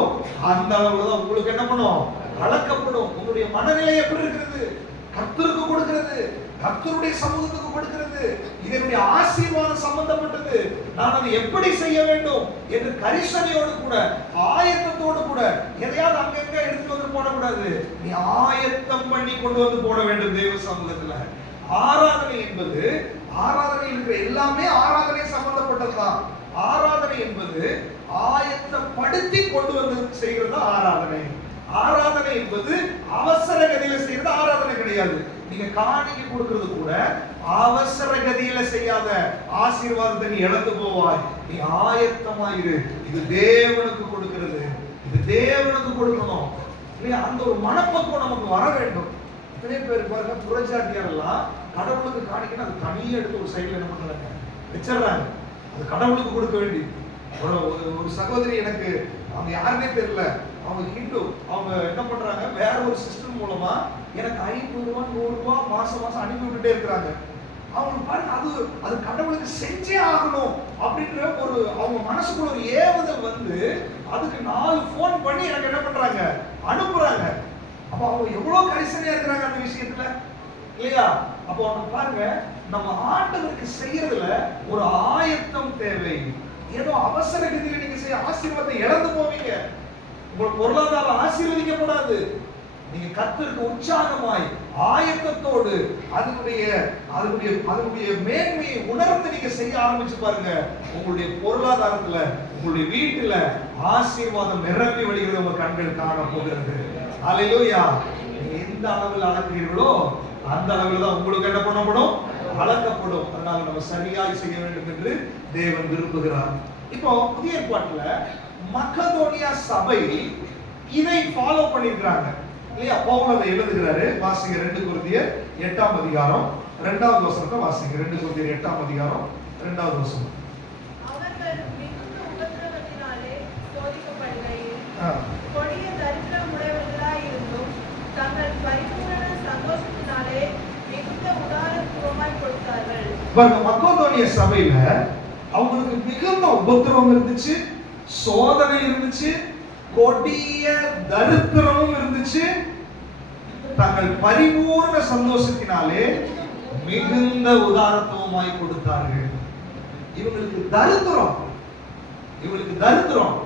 அந்த அளவுல தான் உங்களுக்கு என்ன பண்ணும், அளக்கப்படும். உங்களுடைய மனநிலை எப்படி இருக்கிறது, கர்த்தருக்கு கொடுக்கிறது, கர்த்தருடைய சமூகத்துக்கு கொடுக்கிறது, இதனுடைய ஆசீர்வாதம் சம்பந்தப்பட்டது, நான் அதை எப்படி செய்ய வேண்டும் என்று கரிசனையோடு கூட ஆயத்தத்தோடு கூட எதையாவது அங்கங்க எடுத்து வந்து போடக்கூடாது. நீ ஆயத்தம் பண்ணி கொண்டு வந்து போட வேண்டும் தேவ சமூகத்துல. ஆராதனை என்பது, ஆராதனை இருக்கிற எல்லாமே ஆராதனை சம்பந்தப்பட்டதுதான். ஆராதனை என்பது ஆயத்தப்படுத்தி கொண்டு வந்து செய்கிறது ஆராதனை. ஆராதனை என்பது அவசர கதியில செய்யறது ஆராதனை கிடையாது. நீங்க காணிக்கை கொடுக்கிறது கூட அவசர கதியில செய்யாத ஆசீர்வாதத்தை நீ இழந்து போவாய். நீ ஆயத்தமாயிரு. இது தேவனுக்கு கொடுக்கிறது, இது தேவனுக்கு கொடுக்கணும் இல்லையா? அந்த ஒரு மனப்பக்குவம் நமக்கு வர வேண்டும். நிறைய பேர் பாருங்க, புறஜாதியார் எல்லாம் கடவுளுக்கு காணிக்கணும், அது தனியே எடுத்து ஒரு சைடுல என்ன பண்றாங்க, வச்சிடறாங்க. அது கடவுளுக்கு கொடுக்க வேண்டி. ஒரு சகோதரி எனக்கு, அவங்க யாருன்னே தெரியல, அவங்க ஹிந்து, அவங்க என்ன பண்றாங்க, வேற ஒரு சிஸ்டம் மூலமா எனக்கு 50 ரூபா 100 ரூபா மாசம் மாசம் அனுப்பி விட்டுட்டே இருக்கிறாங்க. அவங்களுக்கு பாருங்க, அது கடவுளுக்கு செஞ்சே ஆகணும் அப்படின்ற ஒரு அவங்க மனசுக்குள்ள ஒரு ஏவுதல் வந்து அதுக்கு 4 போன் பண்ணி எனக்கு என்ன பண்றாங்க, அனுப்புறாங்க. அப்ப அவங்க எவ்வளவு கரிசனையா இருக்கிறாங்க அந்த விஷயத்துல இல்லையா? அப்போ அவங்க பாருங்க, நம்ம ஆண்டவருக்கு செய்யறதுல ஒரு ஆயத்தம் தேவை. ஏதோ அவசர கதியில நீங்க செய்ய ஆசீர்வாதத்தை இழந்து போவீங்க. உங்கள் பொருளாதாரம் ஆசீர்வதிக்கப்படாது. நீங்க கர்த்தருக்கு உற்சாகமாய் ஆயத்தத்தோடு அதனுடைய மேன்மையை உணர்ந்து நீங்க செய்ய ஆரம்பிச்சு பாருங்க, உங்களுடைய பொருளாதாரத்துல, உங்களுடைய வீட்டுல ஆசீர்வாதம் நிரம்பி வழிகிறது உங்க கண்கள் காண போகிறது. அல்லேலூயா. நீங்க எந்த அளவில் அளக்கிறீர்களோ அந்த அளவில் தான் உங்களுக்கு என்ன பண்ணப்படும், அளக்கப்படும். அதனால நம்ம சரியாய் செய்ய வேண்டும் என்று தேவன் விரும்புகிறார். இப்போ புதிய ஏற்பாட்டுல மக்கதோனியா சபை இதை ஃபாலோ பண்ணிருக்காங்க இல்லையா? பவுல் அதை எழுதுகிறாரு. வாசிங்க 2 கொரிந்தியர் 8ஆம் அதிகாரம் 2வது வசனத்தை வாசிங்க. 2 கொரிந்தியர் 8ஆம் அதிகாரம் 2வது வசனம். அவர்கள் மிகுந்த உபத்திரவத்தினாலே சோதிக்கப்படுகையில் கொடிய தரித்திரமுடையவர்களாய் இருந்தும் தங்கள் பரிபூரண சந்தோஷத்தினாலே மிகுந்த உதாரத்துவமாய் கொடுத்தார்கள். மக்கதோனியா சபையில அவங்களுக்கு மிகுந்த உபத்திரவம் இருந்துச்சு, சோதனை இருந்துச்சு, கொடிய தரித்திரமும் இருந்துச்சு. தங்கள் பரிபூர்ண சந்தோஷத்தினாலே மிகுந்த உதாரத்துவமாய் கொடுத்தார்கள். இவங்களுக்கு தரித்திரம்,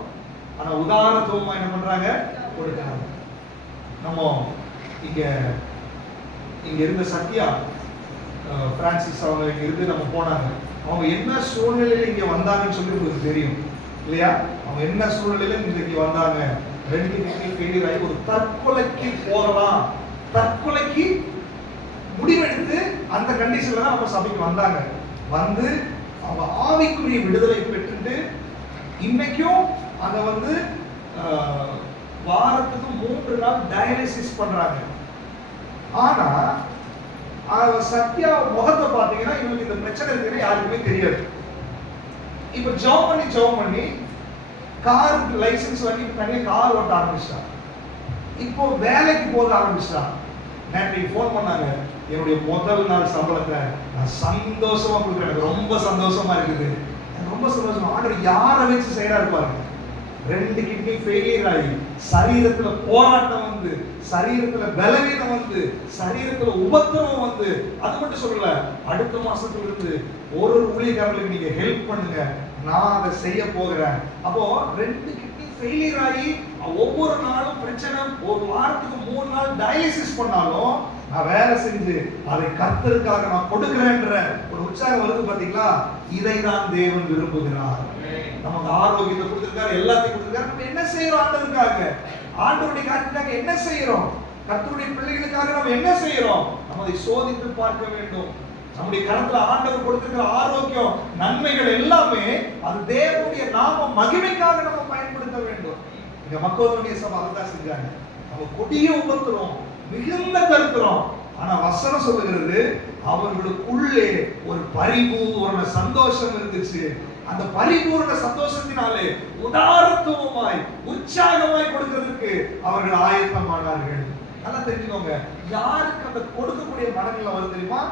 ஆனா உதாரத்துவமா என்ன பண்றாங்க, கொடுக்கிறாங்க. நம்ம இங்க இருந்த சத்யா பிரான்சிஸ் அவங்க இங்க இருந்து நம்ம போனாங்க. அவங்க என்ன சூழ்நிலையில இங்க வந்தாங்கன்னு சொல்லி உங்களுக்கு தெரியும் இல்லையா? அவங்க என்ன சூழ்நிலையில இன்றைக்கு வந்தாங்க, 2 கிட்னி ஃபெயிலியர் ஆகி ஒரு தற்கொலைக்கு போகலாம், தற்கொலைக்கு முடிவெடுத்து அந்த கண்டிஷன்ல தான் நம்ம சபைக்கு வந்தாங்க. வந்து அவங்க ஆவிக்குரிய விடுதலை பெற்றுட்டு இன்னைக்கும் அங்க வந்து வாரத்துக்கு 3 நாள் டயாலிசிஸ் பண்றாங்க. ஆனா சத்யா முகத்தை பாத்தீங்கன்னா இவங்களுக்கு இந்த பிரச்சனை இருக்குன்னு யாருக்குமே தெரியாது. இப்ப ஜாப் பண்ணி கார் லைசன்ஸ் வாங்கி தனியா கார் ஓட்ட ஆரம்பிச்சிட்டான். இப்போ வேலைக்கு போக ஆரம்பிச்சிட்டான். நேற்று ஃபோன் பண்ணாங்க, என்னுடைய முதல் நாள் சம்பளத்தை நான் சந்தோஷமா கொடுக்குறேன், எனக்கு ரொம்ப சந்தோஷமா இருக்குது, ரொம்ப சந்தோஷமா. ஆண்டவர் யாரை வச்சு செய்யறாரு பாருங்க. 2 கிட்னி ஃபெயிலியர் ஆகி சரீரத்துல போராட்டம் வந்து, சரீரத்துல பலவீனம் வந்து, சரீரத்துல உபத்திரவம் வந்து, அது மட்டும் சொல்லல, அடுத்த மாசத்துல இருந்து ஒரு ஊழியக்காரர்களுக்கு நீங்க ஹெல்ப் பண்ணுங்க, நான் அதை செய்ய போகிறேன். அப்போ 2 கிட்னி ஃபெயிலியர் ஆகி ஒவ்வொரு நாளும் பிரச்சனை, ஒரு வாரத்துக்கு 3 நாள் டயாலிசிஸ் பண்ணாலும் நான் வேலை செஞ்சு அதை கர்த்தருக்காக நான் கொடுக்கிறேன்ற ஒரு உற்சாகம் வருது பாத்தீங்களா? இதை தான் தேவன் விரும்புகிறார். நமக்கு ஆரோக்கியத்தை கொடுத்திருக்காரு, எல்லாத்தையும் கொடுத்திருக்காரு. நம்ம என்ன செய்யறோம் ஆண்டவருக்காக? ஆண்டவருடைய காரியத்துக்காக என்ன செய்யறோம்? கர்த்தருடைய பிள்ளைகளுக்காக நம்ம என்ன செய்யறோம்? நம்ம அதை சோதித்து பார்க்க வேண்டும். நம்முடைய கரத்துல ஆண்டவர் கொடுத்திருக்கிற ஆரோக்கியம், நன்மைகள் எல்லாமே அது தேவனுடைய நாம மகிமைக்காக நம்ம பயன்படுத்த வேண்டும். இங்க மக்களுடைய சபை அதான் செஞ்சாங்க. நம்ம கொடிய உபத்திரம், மிகுந்த தரித்திரம், ஆனா வசனம் சொல்லுகிறது அவர்களுக்குள்ளே ஒரு பரிபூரண சந்தோஷம் இருந்துச்சு. அந்த பரிபூரண சந்தோஷத்தினாலே உதாரத்துவமாய் உற்சாகமாய் கொடுக்கிறதுக்கு அவர்கள் ஆயத்தமானார்கள். நல்லா தெரிஞ்சுக்கோங்க, யாருக்கு அந்த கொடுக்கக்கூடிய மனநிலை வருது தெரியுமா?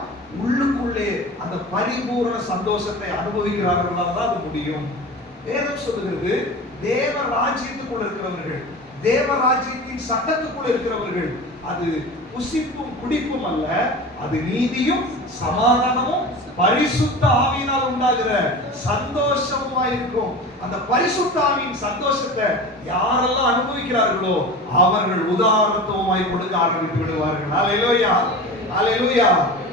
உள்ளுக்குள்ளே அந்த பரிபூரண சந்தோஷத்தை அனுபவிக்கிறார்களால் தான் அது முடியும். வேதம் சொல்லுகிறது தேவ ராஜ்யத்துக்குள்ள இருக்கிறவர்கள், தேவ ராஜ்யத்தின் சட்டத்துக்குள்ள இருக்கிறவர்கள், அது புசிப்பும் குடிப்பும் அல்ல, அது நீதியும் சமாதானமும் பரிசுத்த ஆவியினால் உண்டாகிற சந்தோஷமா இருக்கும். அந்த பரிசுத்த ஆவியின் சந்தோஷத்தை யாரெல்லாம் அனுபவிக்கிறார்களோ அவர்கள் உதாரணத்துவமாய் கொடுக்க ஆரம்பித்து விடுவார்கள். அல்லேலூயா, அல்லேலூயா.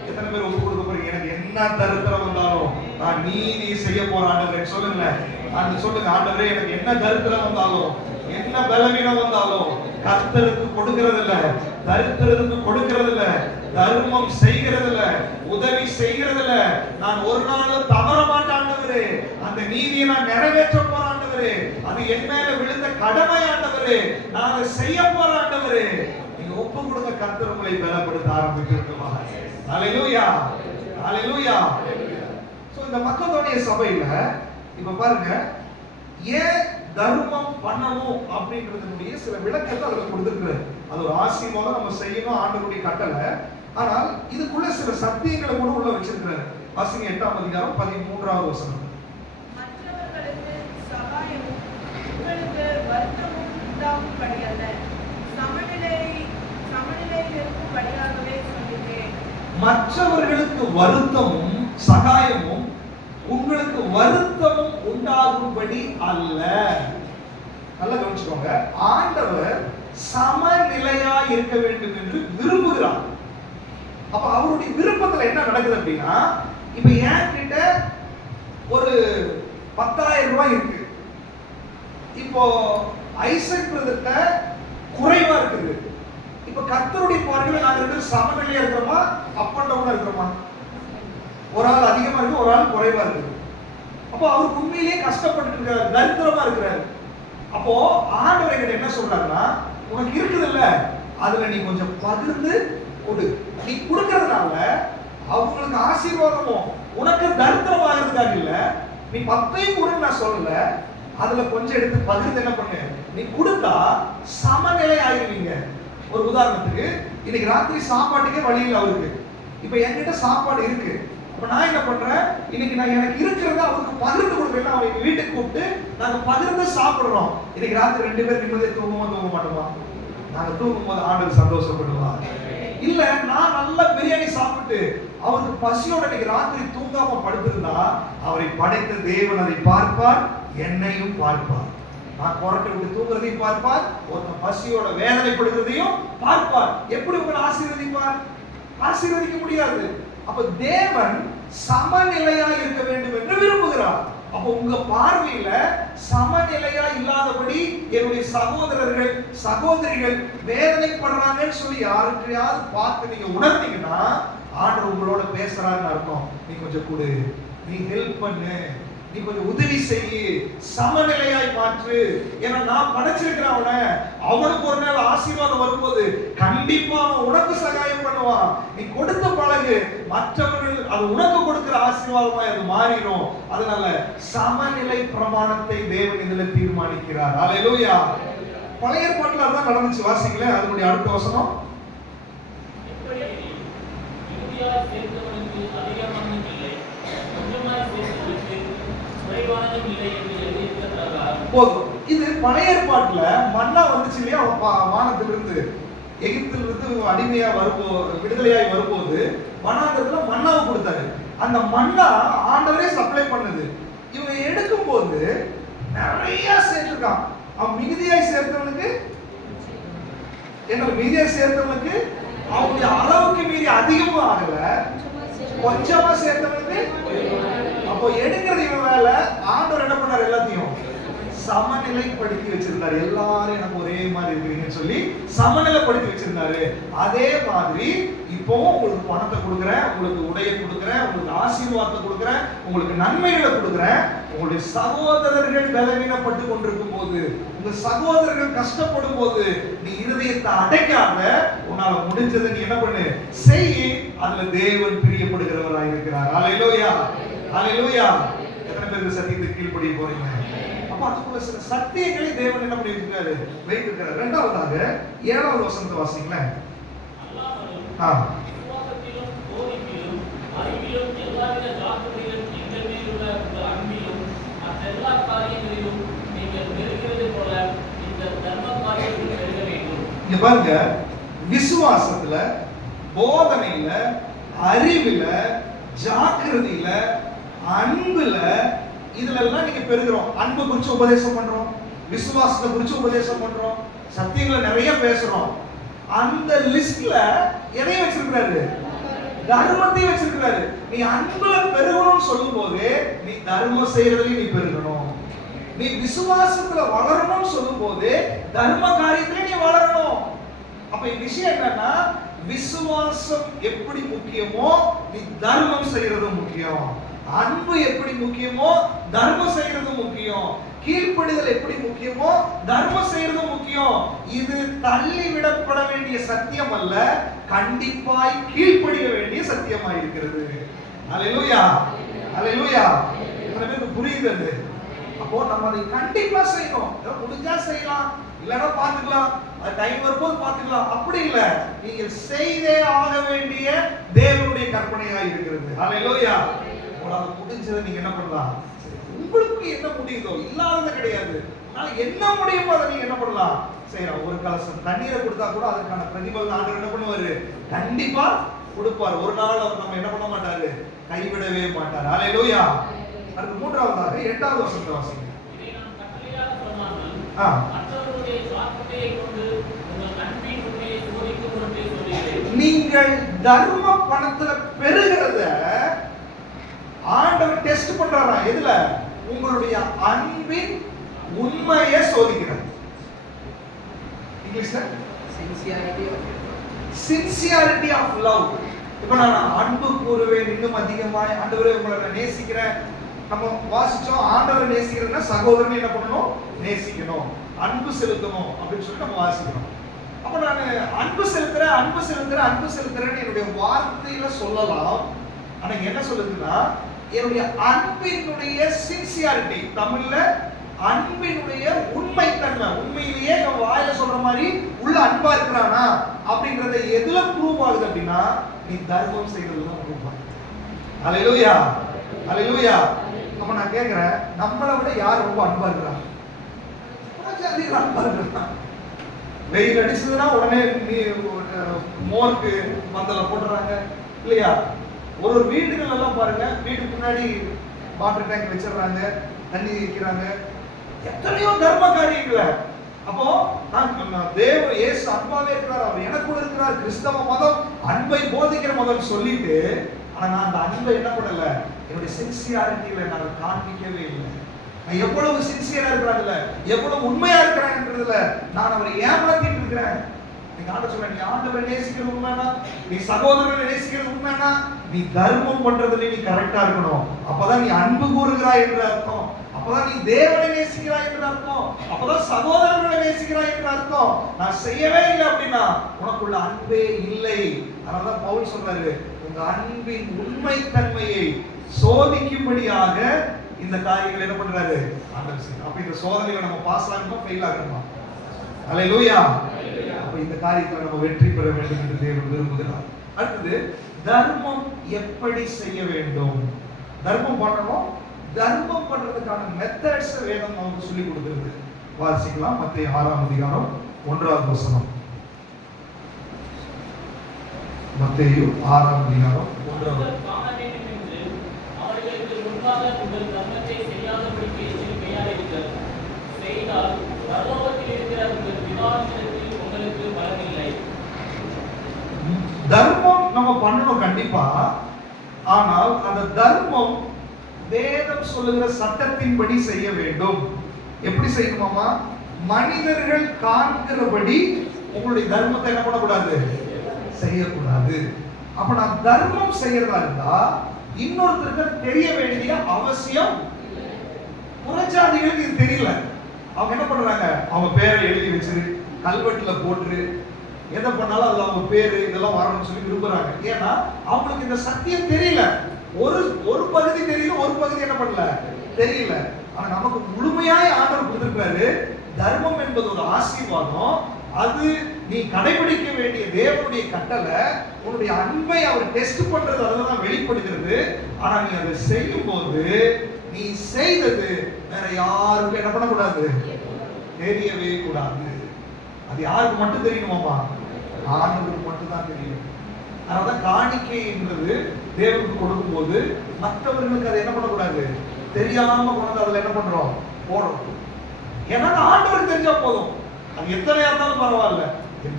எத்தனை பேர் ஒப்பு கொடுக்க போறீங்க? எனக்கு என்ன தரித்திரம் வந்தாலும் நான் நீதி செய்ய போறேன் ஆண்டவரே சொல்லுங்க. சொல்லுங்க, ஆண்டவரே எனக்கு என்ன தரித்திரம் வந்தாலும், என்ன பலவீனம் வந்தாலும் கர்த்தருக்கு கொடுக்கிறது இல்ல, தரித்திரத்துக்கு கொடுக்கிறது இல்ல, தர்மம் செய்கிறது இல்ல, உதவி செய்கிறது இல்ல. நான் ஒரு நாளும் தவற மாட்டேன் ஆண்டவரே. அந்த நீதியை நான் நிறைவேற்ற போறேன் ஆண்டவரே. அது என் மேல விழுந்த கடமை ஆண்டவரே. நான் அதை செய்ய போறேன் ஆண்டவரே. நீங்க ஒப்பு கொடுங்க, கர்த்தர் உங்களை பலப்படுத்த ஆரம்பிச்சிருக்குமா? அல்லேலூயா, அல்லேலூயா. சோ இந்த மக்களுடைய சபையில இப்ப பாருங்க, ஏன் தர்மம் பண்ணணும் அப்படின்றதுடைய சில விளக்கத்தை அதுல கொடுத்துருக்கிறார். அது ஒரு ஆசீர்வாதம், நம்ம செய்யணும், ஆண்டவருடைய கட்டளை. ஆனால் இதுக்குள்ள சில சத்தியங்களை கூட உள்ள வச்சிருக்கிறார். வாசிங்க 8ஆம் அதிகாரம் 13வது வசனம். மற்றவர்களுக்கு சகாயமும் உங்களுக்கு வருத்தமும் உண்டாகும்படி அல்ல, சமநிலையில் இருக்கும்படியாகவே சொல்லுகிறேன். மற்றவர்களுக்கு வருத்தமும் சகாயமும் உங்களுக்கு வருத்தமும் உண்டாகும்படி அல்ல. நல்லா கவனிச்சுக்கோங்க, ஆண்டவர் சமநிலையா இருக்க வேண்டும் என்று விரும்புகிறார். அப்ப அவருடைய விருப்பத்துல என்ன நடக்குது அப்படின்னா, இப்ப என்கிட்ட ஒரு 10,000 ரூபாய் இருக்கு, இப்போ ஐசக் பிரதர்ட்ட குறைவா இருக்குது. இப்ப கர்த்தருடைய பார்வையில நாங்க ரெண்டு சமநிலையா இருக்கிறோமா, அப் அண்ட் டவுனா இருக்கிறோமா? ஒரு ஆள் அதிகமா இருக்கு, ஒரு ஆள் குறைவா இருக்கு. அப்போ அவர் உண்மையிலேயே கஷ்டப்பட்டு இருக்காரு, தரித்திரமா இருக்கிறாரு. அப்போ ஆண்டவர் கிட்ட என்ன சொல்றாருன்னா, உனக்கு இருக்குது இல்ல, அதுல நீ கொஞ்சம் பகிர்ந்து கொடு. நீ கொடுக்கறதுனால அவங்களுக்கு ஆசீர்வாதமும் உனக்கு தரித்திரம் ஆகிறதுக்காக இல்ல. நீ 10ஐயும் கொடுன்னு நான் சொல்லல, அதுல கொஞ்சம் எடுத்து பகிர்ந்து என்ன பண்ணு, நீ கொடுத்தா சமநிலை ஆயிருவீங்க. ஒரு உதாரணத்துக்கு, இன்னைக்கு ராத்திரி சாப்பாட்டுக்கே வழி இல்லை அவருக்கு. இப்ப என்கிட்ட சாப்பாடு இருக்கு, அப்ப நான் என்ன பண்றேன், இன்னைக்கு நான் எனக்கு இருக்கிறத அவருக்கு பகிர்ந்து கொடுக்குறேன். அவங்க வீட்டுக்கு கூப்பிட்டு நாங்க பகிர்ந்து சாப்பிடுறோம். இன்னைக்கு ராத்திரி 2 பேர் நிம்மதியா தூங்க மாட்டோமா? நாங்க தூங்கும் போது ஆண்டவர் சந்தோஷப்படுவார். இல்ல, நான் நல்ல பிரியாணி சாப்பிட்டு அவருக்கு பசியோட இன்னைக்கு ராத்திரி தூங்காம படுத்திருந்தா, அவரை படைத்த தேவன் அதை பார்ப்பார், என்னையும் பார்ப்பார். நான் கொரட்டை விட்டு தூங்குறதையும் பார்ப்பார், ஒருத்தன் பசியோட வேதனைப்படுகிறதையும் பார்ப்பார். எப்படி உங்களை ஆசீர்வதிப்பார்? ஆசீர்வதிக்க முடியாது. அப்ப தேவன் சமநிலையா இருக்க வேண்டும் என்று விரும்புகிறார். அப்ப உங்க பார்வையில சமநிலையா இல்லாதபடி என்னுடைய சகோதரர்கள் சகோதரிகள் வேதனைப்படுறாங்கன்னு சொல்லி யாருக்கையாவது பார்த்து நீங்க உணர்ந்தீங்கன்னா, ஆண்டவர் உங்களோட பேசுறாருன்னு அர்த்தம். நீ கொஞ்சம் கொடு, நீ ஹெல்ப் பண்ணு, நீ கொஞ்சம் உதவி செய்யு, சமநிலையாய் மாற்று. ஏன்னா நான் படைச்சிருக்கிறேன் அவனை, அவனுக்கு ஒரு நாள் ஆசீர்வாதம் வரும்போது கண்டிப்பா அவன் உனக்கு சகாயம் பண்ணுவான். நீ கொடுத்து பழகு, மற்றவர்கள் அது உனக்கு கொடுக்கிற ஆசீர்வாதமா அது மாறிடும். அதனால சமநிலை பிரமாணத்தை தேவன் இதுல தீர்மானிக்கிறார். அல்லேலூயா. பழைய ஏற்பாட்டுல அதான் நடந்துச்சு. வாசிங்களே, அதனுடைய அடுத்த வசனம். போதும். இது பழைய ஏற்பாட்டுல மன்னா வந்துச்சு இல்லையா, வானத்திலிருந்து எகிப்திலிருந்து அடிமையா விடுதலையாய் வரும்போது வனாந்தரத்துல மன்னாவை கொடுத்தாரு. அந்த மன்னா ஆண்டவரே சப்ளை பண்ணுது. இவங்க எடுக்கும் போது நிறைய சேர்த்திருக்கான். அவன் மிகுதியாய் சேர்த்தவனுக்கு என்ன, மிகுதியாய் சேர்த்தவனுக்கு அவங்களுடைய அளவுக்கு மீறி அதிகமும் ஆகல, கொஞ்சமா சேர்த்தவனுக்கு. அப்போ எடுக்கிறது இவன் வேலை. ஆண்டவர் என்ன பண்ணார்? எல்லாத்தையும் சமநிலைப்படுத்தி வச்சிருந்தாரு. எல்லாரும் எனக்கு ஒரே மாதிரி இருக்கீங்கன்னு சொல்லி சமநிலைப்படுத்தி வச்சிருந்தாரு. அதே மாதிரி இப்பவும் உங்களுக்கு பணத்தை கொடுக்குறேன், உங்களுக்கு உடையை கொடுக்குறேன், உங்களுக்கு ஆசீர்வாதத்தை கொடுக்குறேன், உங்களுக்கு நன்மைகளை கொடுக்குறேன். உங்களுடைய சகோதரர்கள் பலவீனப்பட்டு கொண்டிருக்கும் போது, உங்க சகோதரர்கள் கஷ்டப்படும் போது நீ இருதயத்தை அடைக்காம உன்னால முடிஞ்சதை நீ என்ன பண்ணு? செய். அதுல தேவன் பிரியப்படுகிறவராக இருக்கிறார். ஹல்லேலூயா, ஹல்லேலூயா. எத்தனை பேருக்கு சத்தியத்துக்கு கீழ்ப்படிய போறீங்க? அப்ப அதுக்குள்ள சில சத்தியங்களை தேவன் என்ன பண்ணி வச்சிருக்காரு? வைத்திருக்கிறார். இரண்டாவதாக 7வது வசனத்தை வாசிங்களேன். விசுவாசத்திலும் போதிப்பிலும் அறிவிலும் எல்லாவித ஜாக்கிரதையிலும் எங்கள் மேல் உள்ள உங்கள் அன்பிலும் மற்ற எல்லா காரியங்களிலும் நீங்கள் பெருகிறது போல இந்த தர்ம காரியத்தில் பெருக வேண்டும். இங்க பாருங்க, விசுவாசத்துல, போதனையில, அறிவில, ஜாக்கிரதையில, அன்புல, இதுல எல்லாம் நீங்க பெருகிறோம். அன்பு குறிச்சு உபதேசம் பண்றோம், விசுவாசத்தை குறிச்சு உபதேசம் பண்றோம், சத்தியங்களை நிறைய பேசுறோம். அந்த லிஸ்ட்ல எதையும் வச்சிருக்கிறாரு? தர்மத்தையும் வச்சிருக்கிறாரு. நீ அன்புல பெருகணும்னு சொல்லும் போது நீ தர்மம் செய்யறதுலயும் நீ பெருகணும். நீ விசுவாசத்துல வளரணும்னு சொல்லும் போது தர்ம காரியத்திலே நீ வளரணும். அப்ப இந்த விஷயம் என்னன்னா, விசுவாசம் எப்படி முக்கியமோ நீ தர்மம் செய்யறது முக்கியம். அன்பு எப்படி முக்கியமோ தர்மம் செய்யறது முக்கியம். கீழ்ப்படிதல் எப்படி முக்கியமோ தர்மம் செய்யறது முக்கியம். இது தள்ளி விடப்பட வேண்டிய சத்தியம் அல்ல, கண்டிப்பாய் கீழ்ப்படிய வேண்டிய சத்தியமாய் இருக்கிறது. அல்லேலூயா, அல்லேலூயா. எத்தனை பேருக்கு புரியுது அது? அப்போ நம்ம அதை கண்டிப்பா செய்யணும். முடிஞ்சா செய்யலாம், இல்லைன்னா பார்த்துக்கலாம், அது டைம் வரும்போது பார்த்துக்கலாம். அப்படி இல்லை, நீங்க செய்தே ஆக வேண்டிய தேவனுடைய கற்பனையா இருக்கிறது. அல்லேலூயா. உங்களால முடிஞ்சதை நீங்க என்ன பண்ணலாம்? உங்களுக்கு என்ன முடியுதோ, இல்லாதது கிடையாது. உங்களால என்ன முடியுமோ அதை நீங்க என்ன பண்ணலாம்? செய்யலாம். ஒரு கலசம் தண்ணீரை கொடுத்தா கூட அதற்கான பிரதிபலன் ஆண்டவர் என்ன பண்ணுவாரு? கண்டிப்பா கொடுப்பார். ஒரு நாள் அவர் நம்ம என்ன பண்ண மாட்டாரு? கைவிடவே மாட்டார். அல்லேலூயா. அடுத்து மூன்றாவதாக 8வது வசனத்தை வாசிங்க. இதை நான் கட்டளையாக சொல்லாமல் மற்றவருடைய சாக்குத்தையை கொண்டு உங்கள் அன்பின் உண்மையை சோதிக்கும் பொருட்டே சொல்கிறேன். நீங்கள் தர்ம பணத்துல பெருகிறத ஆண்டவர் டெஸ்ட் பண்றாரா? எதுல? உங்களுடைய அன்பின் உண்மையை சோதிக்கிறார். இங்கிலீஷ்ல சின்சியாரிட்டி ஆஃப் லவ். இப்ப நான் அன்பு கூறுவேன் இன்னும் அதிகமாய், ஆண்டவரே உங்களை நான் நேசிக்கிறேன். நம்ம வாசிச்சோம், ஆண்டவரை நேசிக்கிறதுனா சகோதரனை என்ன பண்ணணும்? நேசிக்கணும், அன்பு செலுத்தணும் அப்படின்னு சொல்லி நம்ம வாசிக்கிறோம். அப்ப நான் அன்பு செலுத்துறேன், அன்பு செலுத்துறேன், அன்பு செலுத்துறேன்னு என்னுடைய வார்த்தையில சொல்லலாம். ஆனா என்ன சொல்லுதுன்னா, என்னுடைய அன்பினுடைய சின்சியாரிட்டி, தமிழ்ல அன்பினுடைய உண்மைத்தன்மை, உண்மையிலேயே நம்ம வாயில சொல்ற மாதிரி உள்ள அன்பா இருக்கிறானா அப்படிங்கறத எதுல ப்ரூவ் ஆகுது அப்படின்னா, நீ தர்மம் செய்யறதுதான் ப்ரூவ் ஆகுது. அல்லேலூயா, அல்லேலூயா. அப்ப நான் கேக்குறேன், நம்மளை விட யார் ரொம்ப அன்பா இருக்கிறாங்க? அதிகம் அன்பா இருக்கிறாங்க. வெயில் அடிச்சதுன்னா உடனே மோருக்கு மந்தல போடுறாங்க இல்லையா? ஒரு வீடுகள் எல்லாம் பாருங்க, வீட்டுக்கு முன்னாடி வாட்டர் டேங்க் வச்சிடறாங்க, தண்ணி வைக்கிறாங்க, எத்தனையோ தர்ம காரியங்களை. அப்போ நான் தேவ இயேசு அன்பாவே இருக்கிறார், அவர் எனக்குள்ள இருக்கிறார், கிறிஸ்தவ மதம் அன்பை போதிக்கிற மதம் சொல்லிட்டு, ஆனா நான் அந்த அன்பை என்ன பண்ணல? என்னுடைய சின்சியாரிட்டியில நான் காண்பிக்கவே இல்லை. நான் எவ்வளவு சின்சியரா இருக்கிறாங்கல்ல, எவ்வளவு உண்மையா இருக்கிறாங்கன்றதுல நான் அவரை ஏமாத்திட்டு இருக்கிறேன். நீங்க ஆண்ட சொல்ல, நீ ஆண்டவரை நேசிக்கிறது உண்மைனா, நீ சகோதரரை நேசிக்கிறது உண்மைனா, நீ தர்மம் பண்றதுல நீ கரெக்டா இருக்கணும். அப்பதான் நீ அன்பு கூறுகிறாய் என்று அர்த்தம். அப்பதான் நீ தேவனை நேசிக்கிறாய் என்று அர்த்தம். அப்பதான் சகோதரர்களை நேசிக்கிறாய் என்று அர்த்தம். நான் செய்யவே இல்லை அப்படின்னா உனக்குள்ள அன்பே இல்லை. அதனாலதான் பவுல் சொல்றாரு, உங்க அன்பின் உண்மை தன்மையை சோதிக்கும்படியாக இந்த காரியங்கள் என்ன பண்றாரு? அப்ப இந்த சோதனையில நம்ம பாஸ் ஆகணுமா ஃபெயில் ஆகணுமா? அல்லேலூயா. அப்ப இந்த காரியத்துல நம்ம வெற்றி பெற வேண்டும் என்று தேவன் விரும்புகிறார். அடுத்தது, தர்மம் எப்படி செய்ய வேண்டும்? தர்மம் பண்ணணும். தர்மம் பண்றதுக்கான மெத்தட்ஸ் வேதம் நமக்கு சொல்லி கொடுக்கிறது. வாசிக்கலாம். மத்தேயு 6ஆம் அதிகாரம் 1வது வசனம். மத்தேயு 6ஆம் அதிகாரம் 1வது. அவர்களுக்கு முன்பாக உங்கள் தர்மத்தை செய்யாதபடிக்கு எச்சரிக்கையாக இருங்கள். செய்தால் பரலோகத்தில் இருக்கிற உங்கள் பிதாவினிடத்தில் உங்களுக்கு பலன் இல்லை. கண்டிப்பா. ஆனால் அந்த தர்மம் வேதம் சொல்லுகிற சட்டத்தின்படி செய்ய வேண்டும். எப்படி செய்யணுமாமா? மனிதர்கள் காண்கிறபடி உங்களுடைய தர்மத்தை என்ன பண்ணக்கூடாது? செய்யக்கூடாது. அப்ப நான் தர்மம் செய்யறதா இருந்தா இன்னொருத்தருக்கு தெரிய வேண்டிய அவசியம். புறஜாதிகளுக்கு இது தெரியல. அவங்க என்ன பண்றாங்க? அவங்க பேரை எழுதி வச்சிரு, கல்வெட்டுல போட்டு, எதை பண்ணாலும் அதுல அவங்க பேரு இதெல்லாம் வரணும்னு சொல்லி விரும்புறாங்க. ஏன்னா அவங்களுக்கு இந்த சத்தியம் தெரியல. ஒரு பகுதி தெரியல, ஒரு பகுதி என்ன பண்ணல தெரியல. ஆனா நமக்கு முழுமையாய் ஆண்டவர் கொடுத்திருக்காரு. தர்மம் என்பது ஒரு ஆசீர்வாதம். அது நீ கடைபிடிக்க வேண்டிய தேவனுடைய கட்டளை. உன்னுடைய அன்பை அவர் டெஸ்ட் பண்றது அதெல்லாம் வெளிப்படுகிறது. ஆனா நீ அதை செய்யும் போது நீ செய்தது வேற யாருக்கும் என்ன பண்ணக்கூடாது? தெரியவே கூடாது. அது யாருக்கு மட்டும் தெரியணுமாமா? ஆண்டவருக்கு மட்டும் தான் தெரியும். அதனால காணிக்கை என்பது தேவனுக்கு கொடுக்கும் போது மற்றவர்களுக்கு அதை என்ன பண்ணக்கூடாது? தெரியாம கொண்டு அதுல என்ன பண்றோம்? போடுறோம். ஏன்னா ஆண்டவருக்கு தெரிஞ்சா போதும். அது எத்தனையா இருந்தாலும் பரவாயில்ல.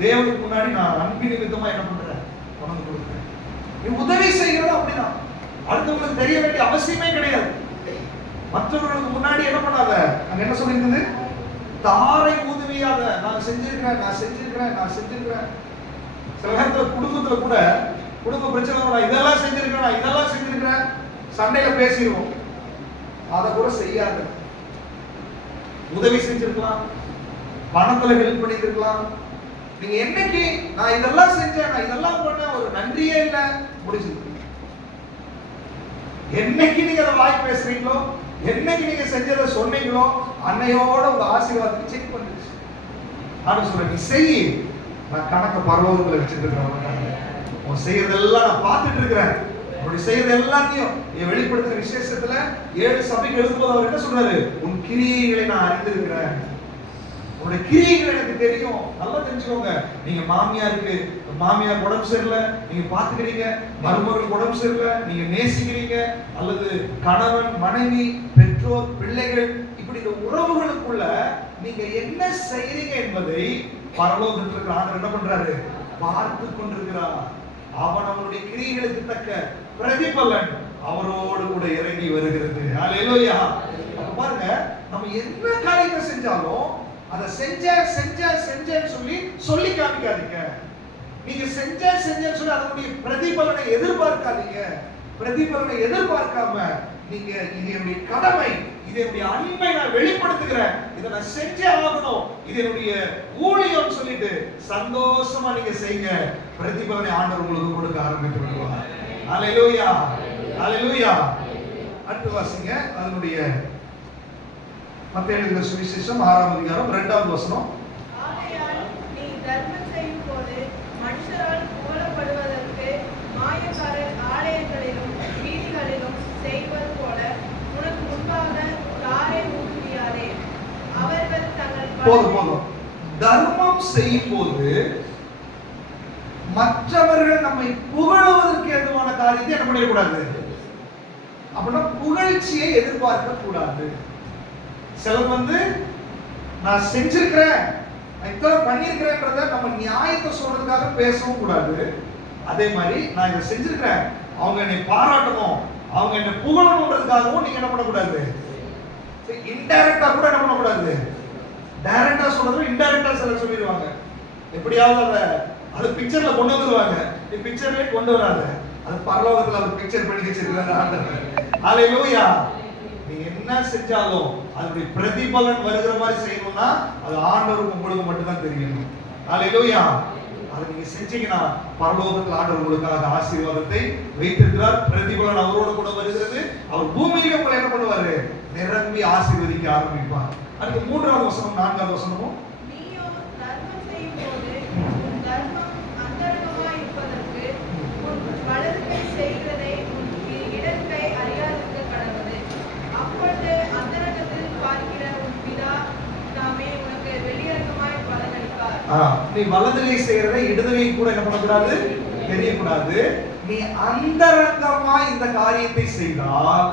தேவனுக்கு முன்னாடி நான் அன்பின் நிமித்தமா என்ன பண்றேன்? கொண்டு கொடுக்குறேன். நீ உதவி செய்கிறது அப்படிதான். அடுத்தவங்களுக்கு தெரிய வேண்டிய அவசியமே கிடையாது. மற்றவர்களுக்கு முன்னாடி என்ன பண்ணாத. அங்க என்ன சொல்லியிருந்தது? தாரை உதவியாத. நான் செஞ்சிருக்கிறேன், நான் செஞ்சிருக்கிறேன், நான் செஞ்சிருக்கிறேன். சில நேரத்துல குடும்பத்துல கூட குடும்ப பிரச்சனை கூட இதெல்லாம் செஞ்சிருக்கிறேன், இதெல்லாம் செஞ்சிருக்கிறேன், சண்டையில பேசிடுவோம். அதை கூட செய்யாத. உதவி செஞ்சிருக்கலாம், பணத்துல ஹெல்ப் பண்ணிருக்கலாம். நீங்க என்னைக்கு நான் இதெல்லாம் செஞ்சேன், நான் இதெல்லாம் பண்ணேன், ஒரு நன்றியே இல்லை, முடிஞ்சது. என்னைக்கு நீங்க அதை வாய் பேசுறீங்களோ, என்னைக்கு நீங்க செஞ்சதை சொன்னீங்களோ, அன்னையோட உங்க ஆசீர்வாதத்தை செக் பண்ணிடுச்சு. நான் சொல்றேன், நீ செய், நான் கணக்க பரலோகத்துல வச்சுட்டு இருக்கிறேன். உன் செய்யறதெல்லாம் நான் பார்த்துட்டு இருக்கிறேன். அப்படி செய்யறது எல்லாத்தையும் வெளிப்படுத்துற விசேஷத்துல 7 சபைக்கு எழுதும்போது அவர் என்ன சொல்றாரு? உன் கிரியைகளை நான் அறிந்திருக்கிறேன். உங்களுடைய கிரியைகள் எனக்கு தெரியும். நல்லா தெரிஞ்சுக்கோங்க. நீங்க மாமியார் உடம்பு சரியில்லை, நீங்க பாத்துக்கிறீங்க. மருமகள் உடம்பு சரியில்லை, நீங்க நேசிக்கிறீங்க. அல்லது கணவன், மனைவி, பெற்றோர், பிள்ளைகள், இப்படி இந்த உறவுகளுக்குள்ள நீங்க என்ன செய்றீங்க என்பதை பரலோகத்தில் இருக்கிற ஆண்டவர் என்ன பண்றாரு? பார்த்து கொண்டிருக்கிறார். அவன் அவனுடைய கிரியைகளுக்கு தக்க பிரதிபலன் அவரோடு கூட இறங்கி வருகிறது. ஹல்லேலூயா. அப்ப பாருங்க, நம்ம என்ன காரியத்தை செஞ்சாலும் அதை செஞ்சேன்னு சொல்லி காமிக்காதீங்க. நீங்க செஞ்சேன்னு சொல்லி அதனுடைய பிரதிபலனை எதிர்பார்க்காதீங்க. பிரதிபலனை எதிர்பார்க்காம நீங்க இது என்னுடைய கடமை, இது என்னுடைய அன்பை நான் வெளிப்படுத்துகிறேன், இதை நான் செஞ்சே ஆகணும், இது என்னுடைய ஊழியம் சொல்லிட்டு சந்தோஷமா நீங்க செய்யுங்க. பிரதிபலனை ஆண்டவர் உங்களுக்கு கொடுக்க ஆரம்பித்து விடுவார். ஹல்லேலூயா, ஹல்லேலூயா. அடுத்து வாசிங்க அதனுடைய மத்தேயு எழுதின சுவிசேஷம் 6ஆம் அதிகாரம் 2ஆவது வசனம். ஆகையால் நீ தர்மம் செய்யும் போது மனுஷரால் புகழப்படுவதற்கு மாயக்காரர் ஆலயங்களிலும் வீதிகளிலும் செய்வது போல உனக்கு முன்பாக தாரை ஊற்றுவியாதே. அவர்கள் தங்கள் போதும். தர்மம் செய்யும் போது மற்றவர்கள் நம்மை புகழுவதற்கு ஏதுவான காரியத்தை என்ன பண்ணிடக்கூடாது? அப்படின்னா புகழ்ச்சியை எதிர்பார்க்க கூடாது. சிலர் நான் செஞ்சிருக்கிறேன், நான் இத்தனை பண்ணியிருக்கிறேன்றத நம்ம நியாயத்தை சொல்றதுக்காக பேசவும் கூடாது. அதே மாதிரி நான் இதை செஞ்சிருக்கிறேன், அவங்க என்னை பாராட்டணும், அவங்க என்னை புகழணுன்றதுக்காகவும் நீங்க என்ன பண்ணக்கூடாது? இன்டைரக்டா கூட என்ன பண்ணக்கூடாது? டைரக்டா சொல்றது இன்டைரக்டா சிலர் சொல்லிடுவாங்க. எப்படியாவது அது பிக்சர்ல கொண்டு வந்துருவாங்க. நீ பிக்சர்லயே கொண்டு வராத, அது பரலோகத்துல ஒரு பிக்சர் பண்ணி வச்சிருக்காரு ஆண்டவர். ஹல்லேலூயா. நீ என்ன செஞ்சாலும் அதனுடைய பிரதிபலன் வருகிற மாதிரி செய்யணும்னா அது ஆண்டவருக்கு உங்களுக்கு மட்டும் தான் தெரியும். ஹல்லேலூயா. அதை நீங்க செஞ்சீங்கன்னா பரலோகத்தில் ஆண்டவர் உங்களுக்காக ஆசீர்வாதத்தை வைத்திருக்கிறார். பிரதிபலன் அவரோட கூட வருகிறது. அவர் பூமியிலே உங்களை என்ன பண்ணுவாரு? நிரம்பி ஆசீர்வதிக்க ஆரம்பிப்பார். அதுக்கு 3ஆவது வசனம் 4ஆவது வசனமும், நீயோ தர்மம் செய்யும் போது உன் தர்மம் அந்தரங்கமாய் இருப்பதற்கு உன் வலது கை செய்கிறதை உன் இடது கை அறியாதிருக்க கடவுது. அப்பொழுது அந்தரங்கத்தில் பார்க்கிற உன் பிதா தாமே உனக்கு வெளியரங்கமாய் பலனளிப்பார். நீ வலது கை செய்யறதை இடது கை கூட என்ன பண்ணக்கூடாது? தெரியக்கூடாது. நீ அந்தரங்கமாய் இந்த காரியத்தை செய்தால்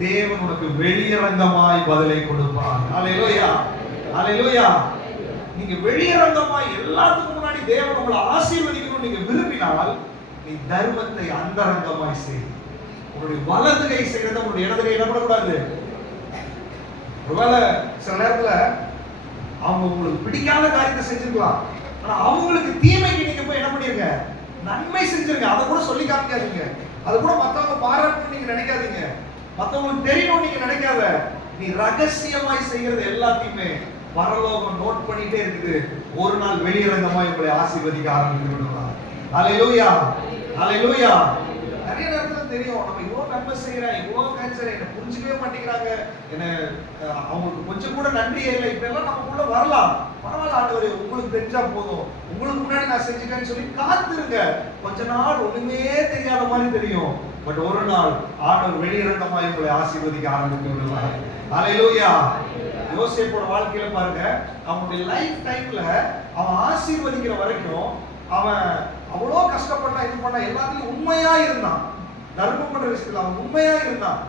தேவன் உனக்கு வெளியரங்கமாய் பதிலை கொடுப்பார். ஹல்லேலூயா, ஹல்லேலூயா. நீங்க வெளியரங்கமாய் எல்லாத்துக்கும் முன்னாடி தேவன் உங்களை ஆசீர்வதிக்கணும் நீங்க விரும்பினால் நீ தர்மத்தை அந்தரங்கமாய் செய். உன்னுடைய வலது கை செய்யறத உன்னுடைய இடது கை என்ன பண்ணக்கூடாது. ஒருவேளை சில நேரத்துல அவங்க உங்களுக்கு பிடிக்காத காரியத்தை செஞ்சிருக்கலாம், ஆனா அவங்களுக்கு தீமைக்கு நீங்க போய் என்ன பண்ணிருங்க, நன்மை செஞ்சிருங்க. அதை கூட சொல்லி காமிக்காதீங்க, அதை கூட மத்தவங்க பாராட்டணும்னு நீங்க நினைக்காதீங்க, மத்தவங்களுக்கு தெரியணும் நீங்க நினைக்காத. நீ ரகசியமாய் செய்யறது எல்லாத்தையுமே பரலோகம் நோட் பண்ணிட்டே இருக்குது. ஒரு நாள் வெளியரங்கமாய் உங்களை ஆசீர்வதிக்க ஆரம்பிக்கிறார். அல்லேலூயா, அல்லேலூயா. நிறைய நேரத்துல தெரியும், நம்ம இவ்வளவு நன்மை செய்யறேன், இவ்வளவு கேன்சர் என்ன புரிஞ்சுக்கவே மாட்டேங்கிறாங்க, என்ன அவங்களுக்கு கொஞ்சம் கூட நன்றியே இல்லை, இப்பெல்லாம் நமக்குள்ள வரலாம். பரவாயில்ல ஆண்டவரே, உங்களுக்கு தெரிஞ்சா போதும், உங்களுக்கு முன்னாடி நான் செஞ்சுட்டேன்னு சொல்லி காத்திருங்க. கொஞ்ச நாள் ஒண்ணுமே தெரியாத மாதிரி தெரியும், பட் ஒரு நாள் ஆண்டவர் வெளியிறங்கமாய் உங்களை ஆசீர்வதிக்க ஆரம்பித்து விடுவார். அல்லேலூயா. யோசேப்போட வாழ்க்கையில பாருங்க, அவனுடைய லைஃப் டைம்ல அவன் ஆசீர்வதிக்கிற வரைக்கும் அவன் அவ்வளோ கஷ்டப்பட்டா, இது பண்ணா, எல்லாத்துலயும் உண்மையா இருந்தான். தர்மம் பண்ற விஷயத்துல அவன் உண்மையா இருந்தான்.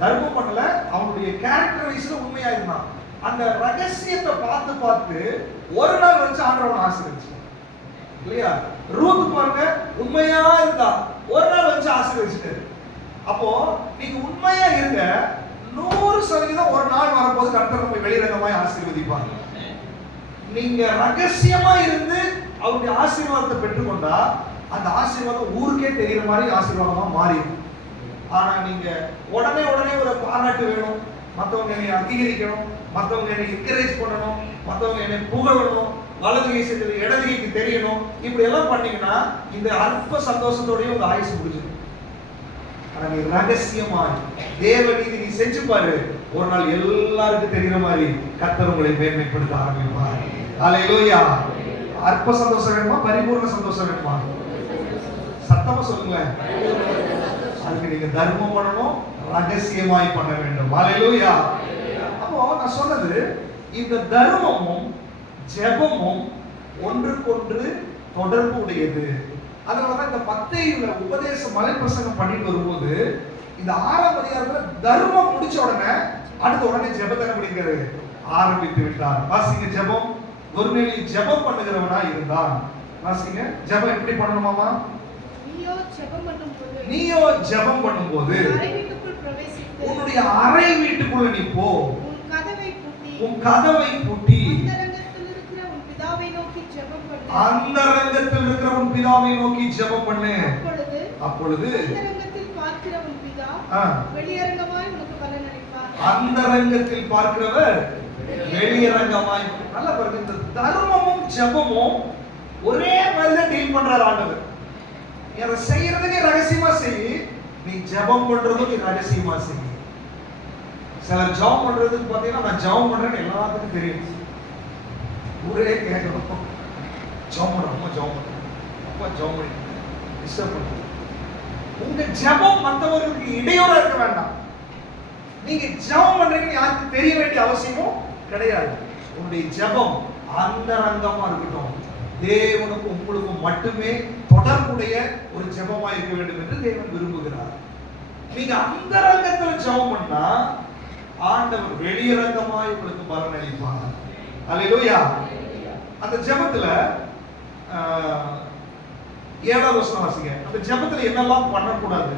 தர்மம் பண்ணல, அவனுடைய கேரக்டர் வைஸ்ல உண்மையா இருந்தான். அந்த ரகசியத்தை பார்த்து பார்த்து ஒரு நாள் வச்சு ஆண்டவன் ஆசீர்வதிச்சான் இல்லையா. ரூத் பாருங்க, உண்மையா இருந்தா, ஒரு நாள் வச்சு ஆசீர்வதிச்சிட்டாரு. அப்போ நீங்க உண்மையா இருங்க, 100% ஒரு நாள் வரும்போது கர்த்தர் நம்மை வெளிரங்கமாய் ஆசீர்வதிப்பார். நீங்க ரகசியமா இருந்து அவருடைய ஆசீர்வாதத்தை பெற்றுக்கொண்டா அந்த ஆசீர்வாதம் ஊருக்கே தெரிகிற மாதிரி ஆசீர்வாதமா மாறிடும். ஆனா நீங்க உடனே ஒரு பாராட்டு வேணும், மற்றவங்க என்னை அங்கீகரிக்கணும், மற்றவங்க என்னை என்கரேஜ் பண்ணணும், மற்றவங்க என்னை புகழணும், வலது கை செஞ்சது இடது கைக்கு தெரியணும், இப்படி எல்லாம் பண்ணீங்கன்னா இந்த அற்ப சந்தோஷத்தோடய உங்க ஆயுசு முடிஞ்சிடும். ஆனா நீ ரகசியமாய் தேவ நீதி நீ செஞ்சு பாரு, ஒரு நாள் எல்லாருக்கும் தெரிகிற மாதிரி கர்த்தர் உங்களை மேன்மைப்படுத்த ஆரம்பிப்பார். அல்லேலூயா. அற்ப சந்தோஷம் வேணுமா, பரிபூர்ண சந்தோஷம் வேணுமா? சத்தமா சொல்லுங்களேன். அதுக்கு நீங்க தர்மம் பண்ணணும், ரகசியமாய் பண்ண வேண்டும். அல்லேலூயா. அப்போ நான் சொன்னது, இந்த தர்மமும் ஜெபமும் ஒன்றுக்கொன்று தொடர்பு உடையது. அதனாலதான் இந்த மத்தேயுல உபதேச மலை பிரசங்கம் பண்ணிட்டு வரும்போது இந்த 6ஆம் அதிகாரத்துல தர்மம் முடிச்ச உடனே அடுத்த உடனே ஜெபத்தை முடிக்கிறது ஆரம்பித்து விட்டார். வாசிங்க ஜெபம். ஒருவேளை ஜெபம் பண்ணுகிறவனா இருந்தான். வாசிங்க ஜெபம் எப்படி பண்ணணுமாமா? நீயோ ஜெபம் பண்ணும்போது உன்னுடைய அறை வீட்டுக்குள்ள நீ போ, உன் கதவை பூட்டி அந்தரங்கத்தில் இருக்கிற உன் பிதாவை நோக்கி ஜெபம் பண்ணு. அப்பொழுது அந்தரங்கத்தில் பார்க்கிறவர் வெளியரங்கமாய். நல்லா பாருங்க, இந்த தர்மமும் ஜெபமும் ஒரே மாதிரி தான் டீல் பண்றாரு ஆண்டவர். நீ அதை செய்யறதுக்கு ரகசியமா செய், நீ ஜெபம் பண்றதும் நீ ரகசியமா செய். சிலர் ஜெபம் பண்றதுக்கு பாத்தீங்கன்னா நான் ஜெபம் பண்றேன்னு எல்லாத்துக்கும் தெரியும், ஊரே கேட்கணும். ஜெபம் பண்றோம், அம்மா ஜெபம் பண்றோம், அப்பா ஜெபம் பண்ணி டிஸ்டர்ப் பண்ணுங்க. உங்க ஜெபம் மற்றவர்களுக்கு இடையூறா இருக்க வேண்டாம். நீங்க ஜெபம் பண்றீங்கன்னு யாருக்கு தெரிய வேண்டிய அவசியமும் கிடையாது. உங்களுடைய ஜெபம் அந்தரங்கமா இருக்கட்டும், தேவனுக்கும் உங்களுக்கும் மட்டுமே தொடர்புடைய ஒரு ஜெபமா இருக்க வேண்டும் என்று தேவன் விரும்புகிறார். நீங்க அந்தரங்கத்துல ஜெபம் பண்ணா ஆண்டவர் வெளியரங்கமாய் உங்களுக்கு பலன் அளிப்பார். அல்லேலூயா. அந்த ஜெபத்துல 7வது வசனம் வாசிங்க. அந்த ஜெபத்துல என்னெல்லாம் பண்ணக்கூடாது?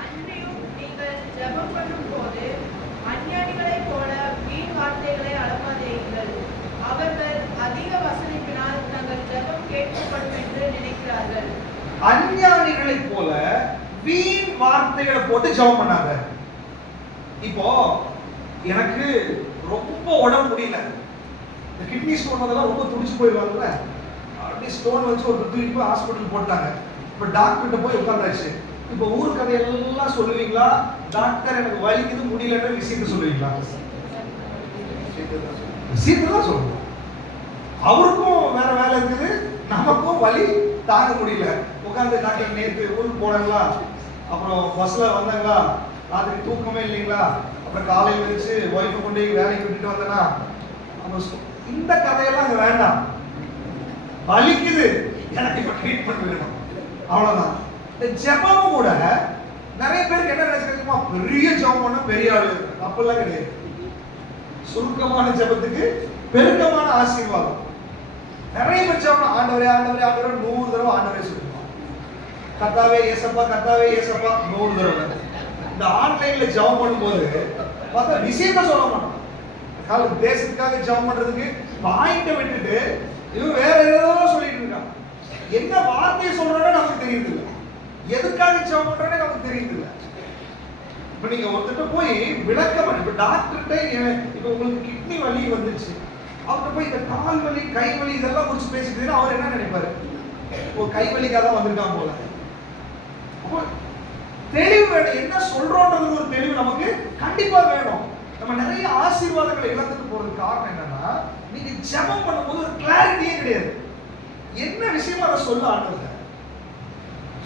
அன்றியும் நீங்கள் ஜெபம் பண்ணும்போது அஞ்ஞானிகளைப் போல வீண் வார்த்தைகளை அலம்பாதேயுங்கள். அவர்கள் அதிக வசனிப்பினால் தங்கள் ஜெபம் கேட்கப்படும் என்று நினைக்கிறார்கள். அஞ்ஞானிகளைப் போல வீண் வார்த்தைகளை போட்டு ஜெபம் பண்ணாத. இப்போ எனக்கு ரொம்ப உடம்பு முடியல, இந்த கிட்னி ஸ்டோன் அதெல்லாம் ரொம்ப துடிச்சு போயிடுவாங்கல்ல, அப்படியே ஸ்டோன் வச்சு ஒரு தூக்கி போய் ஹாஸ்பிட்டல் போட்டாங்க. இப்போ டாக்டர்கிட்ட போய் உட்காந்தாச்சு. இப்போ ஊர் கதையெல்லாம் சொல்லுவீங்களா, டாக்டர் எனக்கு வலிக்குது முடியலன்ற விஷயத்தை சொல்லுவீங்களா? விஷயத்தை தான் சொல்லுவோம். அவருக்கும் வேற வேலை இருக்குது, நமக்கும் வலி தாங்க முடியல. உட்காந்து டாக்டர் நேற்று ஊருக்கு போனாங்களா, அப்புறம் பஸ்ல வந்தாங்களா, ராத்திரி தூக்கமே இல்லைங்களா, அப்புறம் காலையில் வச்சு ஒய்ஃபை கொண்டு வேலைக்கு விட்டுட்டு வந்தேன்னா, இந்த கதையெல்லாம் அங்க வேண்டாம். வலிக்குது, எனக்கு இப்ப ட்ரீட்மெண்ட் வேணும், அவ்வளவுதான். இந்த ஜெபமும் கூட நிறைய பேருக்கு என்ன நினைச்சிருக்கோமா, பெரிய ஜெபம் பண்ண பெரிய ஆளு, அப்பெல்லாம் கிடையாது. சுருக்கமான ஜெபத்துக்கு பெருக்கமான ஆசீர்வாதம். நிறைய பேர் ஜெபம் ஆண்டவரே ஆண்டவரே ஆண்டவரே 100 தடவை ஆண்டவரே சொல்லுவாங்க. கர்த்தாவே ஏசப்பா கர்த்தாவே ஏசப்பா 100 தடவை. இந்த ஆன்லைன்ல ஜெபம் பண்ணும்போது பார்த்தா விஷயத்தை சொல்ல மாட்டான். கால தேசத்துக்காக ஜெபம் பண்றதுக்கு பாயிண்ட விட்டுட்டு இவன் வேற ஏதோ சொல்லிட்டு இருக்கான். என்ன வார்த்தையை சொல்றானே நமக்கு தெரியுது இல்ல, எதுக்காக ஜெபம் பண்றானே நமக்கு தெரியுது இல்ல. இப்ப நீங்க ஒருத்தட்ட போய் விளக்கம், இப்ப டாக்டர்கிட்ட இப்ப உங்களுக்கு கிட்னி வலி வந்துச்சு, அவர்கிட்ட போய் இந்த கால் வலி கை வலி இதெல்லாம் குறிச்சு பேசிட்டு அவர் என்ன நினைப்பாரு, ஒரு கை வலிக்காக தான் வந்திருக்கான் போல. அப்போ தெளிவு வேணும், என்ன சொல்றோன்றது ஒரு தெளிவு நமக்கு கண்டிப்பா வேணும். நம்ம நிறைய ஆசீர்வாதங்களை இழந்துட்டு போறதுக்கு காரணம் என்னன்னா, நீங்க ஜெபம் பண்ணும்போது ஒரு கிளாரிட்டியே கிடையாது. என்ன விஷயமா அதை சொல்ல ஆண்டவர்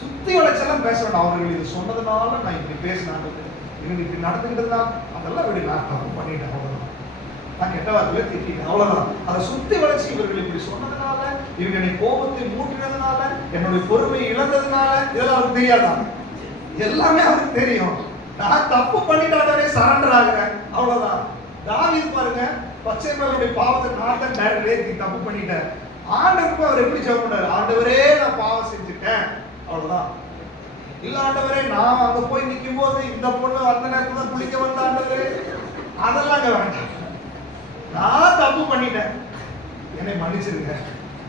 சுத்தி வளைச்செல்லாம் பேச வேண்டாம். அவர்கள் இது சொன்னதுனால நான் இப்படி பேசினாங்க, இவங்க இப்படி நடந்துக்கிட்டதுனால அதெல்லாம் விட, நான் தப்பு பண்ணிட்டேன், அவ்வளவுதான், நான் கெட்ட வார்த்தையில திட்டிட்டேன், அவ்வளவுதான். அதை சுத்தி வளைச்சு இவர்கள் இப்படி சொன்னதுனால, இவங்க என்னை கோபத்தை மூட்டினதுனால, என்னுடைய பொறுமையை இழந்ததுனால, இதெல்லாம் அவருக்கு தெரியாதா? எல்லாமே அவருக்கு தெரியும். நான் தப்பு பண்ணிட்டாலே சரண்டர் ஆகிறேன், அவ்வளவுதான். தாவீது பாருங்க, பச்சை மேலுடைய பாவத்தை நான் தான் டைரக்டா தப்பு பண்ணிட்டேன். ஆண்டவருக்கு அவர் எப்படி ஜெபம் பண்ணாரு, ஆண்டவரே நான் பாவம் செஞ்சுட்டேன், அவ்வளவுதான். இல்ல ஆண்டவரே நான் அங்க போய் நிற்கும் போது இந்த பொண்ணு அந்த நேரத்துல தான் குளிக்க வந்த ஆண்டவரே, அதெல்லாம் வேண்டாம், நான் தப்பு பண்ணிட்டேன், என்னை மன்னிச்சிருங்க.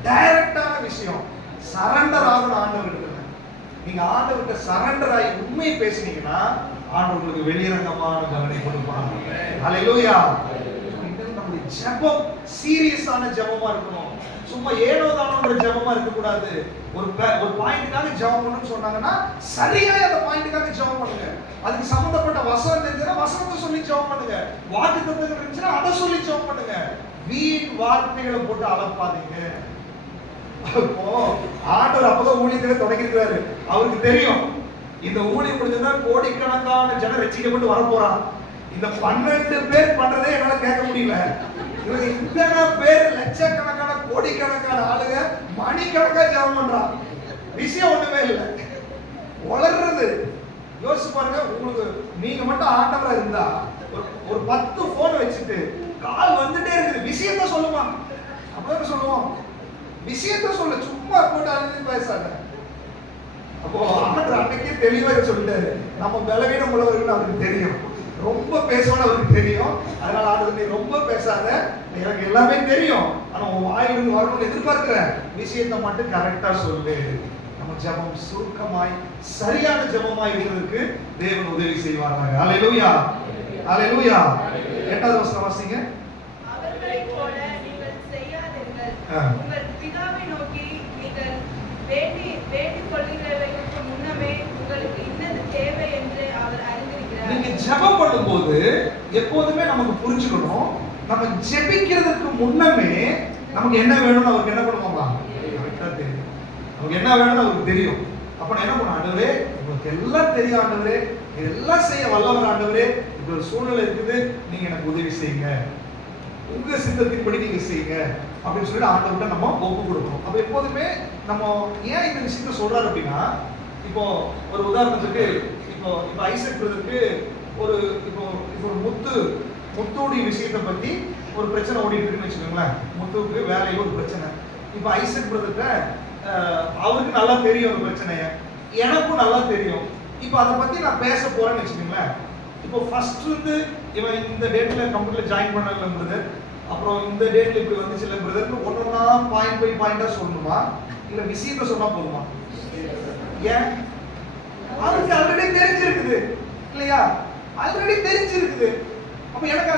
டைரக்டான விஷயம், சரண்டர் ஆகணும் ஆண்டவர்கிட்ட. நீங்க ஆண்டவர்கிட்ட சரண்டர் ஆகி உண்மையை பேசுனீங்கன்னா ஆண்டவர் உங்களுக்கு வெளியரங்கமான கவனம் கொடுப்பாங்க. ஹல்லேலூயா. நம்முடைய ஜெபம் சீரியஸான ஜெபமா இருக்கணும். சும்மா ஏனோ தானோன்ற ஜெபமா இருக்க கூடாது. ஒரு பாயிண்ட்காக ஜெபம் பண்ணணும்னு சொன்னாங்கன்னா சரியா அந்த பாயிண்ட்காக ஜெபம் பண்ணுங்க. அதுக்கு சம்பந்தப்பட்ட வசனம் தெரிஞ்சா வசனத்தை சொல்லி ஜெபம் பண்ணுங்க. வாக்குத்தத்தங்கள் இருந்துச்சுன்னா அதை சொல்லி ஜெபம் பண்ணுங்க. வீண் வார்த்தைகளை போட்டு அலப்பாதீங்க. அப்போ ஆண்டவர் அப்பதான் ஊழியத்தை தொடங்கியிருக்கிறாரு. அவருக்கு தெரியும் இந்த ஊழியம் முடிஞ்சதுன்னா கோடிக்கணக்கான ஜனம் ரட்சிக்கப்பட்டு வர போறான். இந்த 12 பேர் பண்றதே என்னால கேட்க முடியல. இவங்க இத்தனை பேர் லட்சக்கணக்கான கோடிக்கணக்கான ஆளுங்க மணிக்கணக்கா ஜெபம் பண்றான். விஷயம் ஒண்ணுமே இல்லை, வளர்றது. யோசிச்சு பாருங்க, உங்களுக்கு நீங்க மட்டும் ஆண்டவரா இருந்தா ஒரு 10 போன் வச்சுட்டு கால் வந்துட்டே இருக்குது, விஷயத்த சொல்லுமா, அப்படிதான் சொல்லுவோம். விஷயத்த சொல்ல, சும்மா போட்டு அழுது பேசாத. அப்போ ஆண்டவர் அன்னைக்கே தெளிவா சொல்லிட்டாரு, நம்ம பலவீனம் உள்ளவர்கள் அவருக்கு தெரியும், ரொம்ப பேசணும்னு அவருக்கு தெரியும். அதனால ஆண்டவர் நீ ரொம்ப பேசாத, எனக்கு எல்லாமே தெரியும், ஆனா உன் வாயிலிருந்து வரணும்னு எதிர்பார்க்கிற விஷயத்தை மட்டும் கரெக்டா சொல்லு. நம்ம ஜெபம் சுருக்கமாய் சரியான ஜெபமாய் இருக்கிறதுக்கு தேவன் உதவி செய்வாங்க. ஹல்லேலூயா, ஹல்லேலூயா. 8வது வசனம் வாசிங்க. அவர்களைப் போல நீங்கள் செய்யாதீர்கள். உங்கள் பிதாவை நோக்கி நீங்கள் வேண்டிக் கொள்ளுகிறவைகளுக்கு முன்னமே உங்களுக்கு இன்னது தேவை என்று அவர் அறிந்திருக்கிறார். நீங்க ஜெபம் பண்ணும்போது எப்போதுமே நமக்கு புரிஞ்சுக்கணும், நம்ம ஜெபிக்கிறதுக்கு முன்னமே நமக்கு என்ன வேணும்னு அவருக்கு என்ன பண்ணுவாங்க, கரெக்டா தெரியும். நமக்கு என்ன வேணும்னு அவருக்கு தெரியும். அப்ப நான் என்ன பண்ண, ஆண்டவரே உங்களுக்கு எல்லாம் தெரியும், ஆண்டவரே எல்லாம் செய்ய வல்லவர், ஆண்டவரே இப்ப ஒரு சூழ்நிலை இருக்குது, நீங்க எனக்கு உதவி செய்யுங்க, உங்க சித்தத்தின்படி நீங்க செய்யுங்க அப்படின்னு சொல்லிட்டு ஆண்டவர்கிட்ட நம்ம ஒப்பு கொடுக்கணும். அப்ப எப்போதுமே நம்ம ஏன் இந்த விஷயத்த சொல்றாரு அப்படின்னா, இப்போ ஒரு உதாரணத்துக்கு இப்போ ஐசக் பிரதருக்கு ஒரு இப்போ ஒரு முத்துடைய விஷயத்தை பத்தி ஒரு பிரச்சனை ஓடிட்டு இருக்குன்னு வச்சுக்கோங்களேன். முத்துவுக்கு வேலையில ஒரு பிரச்சனை. இப்போ ஐசக் பிரதர்கிட்ட அவருக்கு நல்லா தெரியும் அந்த பிரச்சனைய, எனக்கும் நல்லா தெரியும். இப்போ அதை பத்தி நான் பேச போறேன்னு வச்சுக்கோங்களேன். இப்போ ஃபர்ஸ்ட் வந்து இவன் இந்த டேட்ல கம்ப்யூட்டர்ல ஜாயின் பண்ணல பிரதர், அப்புறம் இந்த டேட்ல இப்படி வந்துச்சு இல்லை பிரதர்னு ஒன்னொன்னா பாயிண்ட் பை பாயிண்டா சொல்லணுமா, இல்ல விஷயத்த சொன்னா போதுமா? ஏன்? அவருக்கு ஆல்ரெடி தெரிஞ்சிருக்குது இல்லையா, ஆல்ரெடி தெரிஞ்சிருக்குது. அப்ப எனக்கு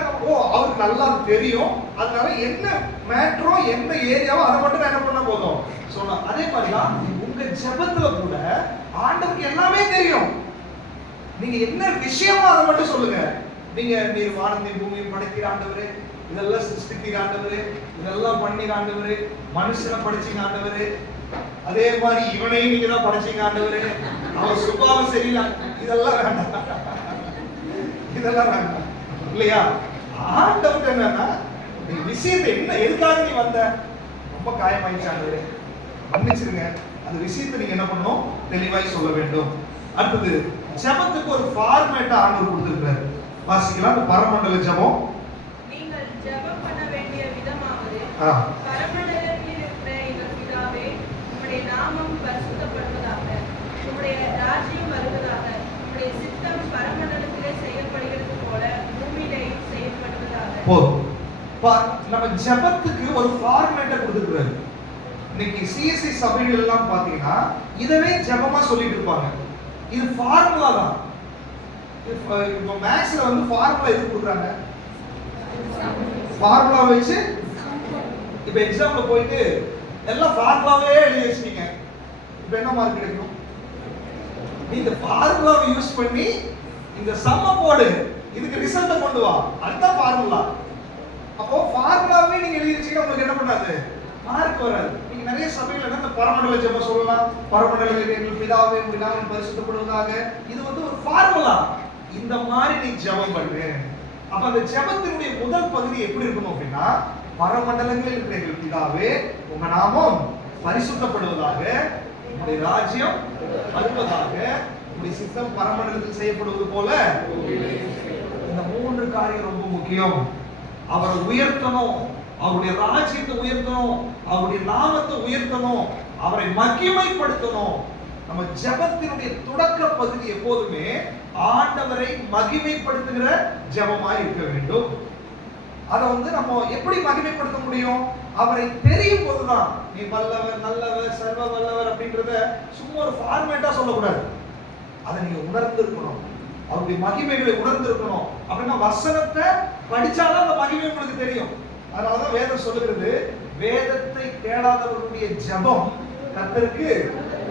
அவருக்கு நல்லா தெரியும், அதனால என்ன மேட்ரோ என்ன ஏரியாவோ அதை மட்டும் என்ன பண்ண போதும் சொன்னா. அதே மாதிரிதான் உங்க ஜெபத்துல கூட ஆண்டவருக்கு எல்லாமே தெரியும். நீங்க என்ன விஷயமோ அதை மட்டும் சொல்லுங்க. நீர் வானத்தையும் பூமியும் படைக்கிற ஆண்டவரே, இதெல்லாம் சிருஷ்டிக்கிற ஆண்டவரே, இதெல்லாம் பண்ணிற ஆண்டவரே, மனுஷனை படைச்சிங்க ஆண்டவரே, அதே மாதிரி இவனையும் நீங்க தான் படைச்சிங்க ஆண்டவரே, அவன் சுபாவம் சரியில்லை, இதெல்லாம் வேண்டாம், இதெல்லாம் வேண்டாம் இல்லையா. ஆண்டவர்கிட்ட என்னன்னா, நீ விஷயத்தை என்ன எதுக்காக நீ வந்த, ரொம்ப காயமாயிடுச்சு ஆண்டவரே மன்னிச்சிருங்க, அந்த விஷயத்தை நீங்க என்ன பண்ணணும் தெளிவாய் சொல்ல வேண்டும். அடுத்தது ஜெபத்துக்கு ஒரு ஃபார்மேட்டா ஆண்டவர் கொடுத்திருக்காரு, வாசிக்கலாம். அந்த பரமண்டல ஜெபம், நீங்கள் ஜெபம் பண்ண வேண்டிய விதமாவது, பரமண்டலத்தில் இருக்கிற எங்கள் பிதாவே, உம்முடைய நாமம் பரிசுத்தப்படுவதாக, உம்முடைய ராஜ்யம் வருவதாக. உம்முடைய சித்தம் பரமண்டலத்திலே செய்யப்படுகிறது போல பூமியிலேயும் செய்யப்படுவதாக. போதும். நம்ம ஜெபத்துக்கு ஒரு ஃபார்மேட்டை கொடுத்துருக்காரு. இன்னைக்கு சிஎஸ்சி சபைகள் எல்லாம் பாத்தீங்கன்னா இதவே ஜெபமா சொல்லிட்டு இருப்பாங்க. இது ஃபார்முலா தான். இப்போ மேக்ஸ்ல வந்து ஃபார்முலா எது கொடுக்குறாங்க? ஃபார்முலா வச்சு இப்ப எக்ஸாம்ல போயிட்டு எல்லாம் ஃபார்முலாவே எழுதி வச்சிட்டீங்க, இப்ப என்ன மார்க் கிடைக்கும்? நீங்க ஃபார்முலாவை யூஸ் பண்ணி இந்த சம்ம போடு, இதுக்கு ரிசல்ட்டை கொண்டு வா, அதுதான் ஃபார்முலா. அப்போ ஃபார்முலாவே நீங்க எழுதி வச்சீங்கன்னா உங்களுக்கு என்ன பண்ணாது? மார்க் வராது. நீங்க நிறைய சபையில இந்த பரமண்டல ஜெபம் சொல்லலாம். பரமண்டல எங்கள் பிதாவே உம்முடைய நாமம் பரிசுத்தப்படுவதாக. இது வந்து ஒரு ஃபார்முலா. இந்த மாதிரி நீ ஜெபம் பண்ணு. அப்ப அந்த ஜெபத்தினுடைய முதல் பகுதி எப்படி இருக்கணும் அப்படின்னா, பரமண்டலங்களில் இருக்கிற எங்கள் பிதாவே உங்க நாமம் பரிசுத்தப்படுவதாக, உம்முடைய ராஜ்யம் வருவதாக, உம்முடைய சித்தம் பரமண்டலத்தில் செய்யப்படுவது போல. இந்த மூன்று காரியம் ரொம்ப முக்கியம். அவரை உயர்த்தணும், அவருடைய ராஜ்யத்தை உயர்த்தணும், அவருடைய நாமத்தை உயர்த்தணும், அவரை மகிமைப்படுத்தணும். நம்ம ஜெபத்தினுடைய தொடக்க பகுதி எப்போதுமே ஆண்டவரை மகிமைப்படுத்துகிற ஜெபமாய் இருக்க வேண்டும். அதை வந்து நம்ம எப்படி மகிமைப்படுத்த முடியும்? அவரை தெரியும் போதுதான். நீ வல்லவர், நல்லவர், சர்வ வல்லவர் அப்படின்றத சும்மா ஒரு ஃபார்மேட்டா சொல்லக்கூடாது. அதை நீங்க உணர்ந்திருக்கணும், அவருடைய மகிமைகளை உணர்ந்திருக்கணும். அப்படின்னா வசனத்தை படிச்சாலும் அந்த மகிமை உங்களுக்கு தெரியும். அதனாலதான் வேதம் சொல்லுகிறது, வேதத்தை கேளாதவர்களுடைய ஜெபம் கர்த்தருக்கு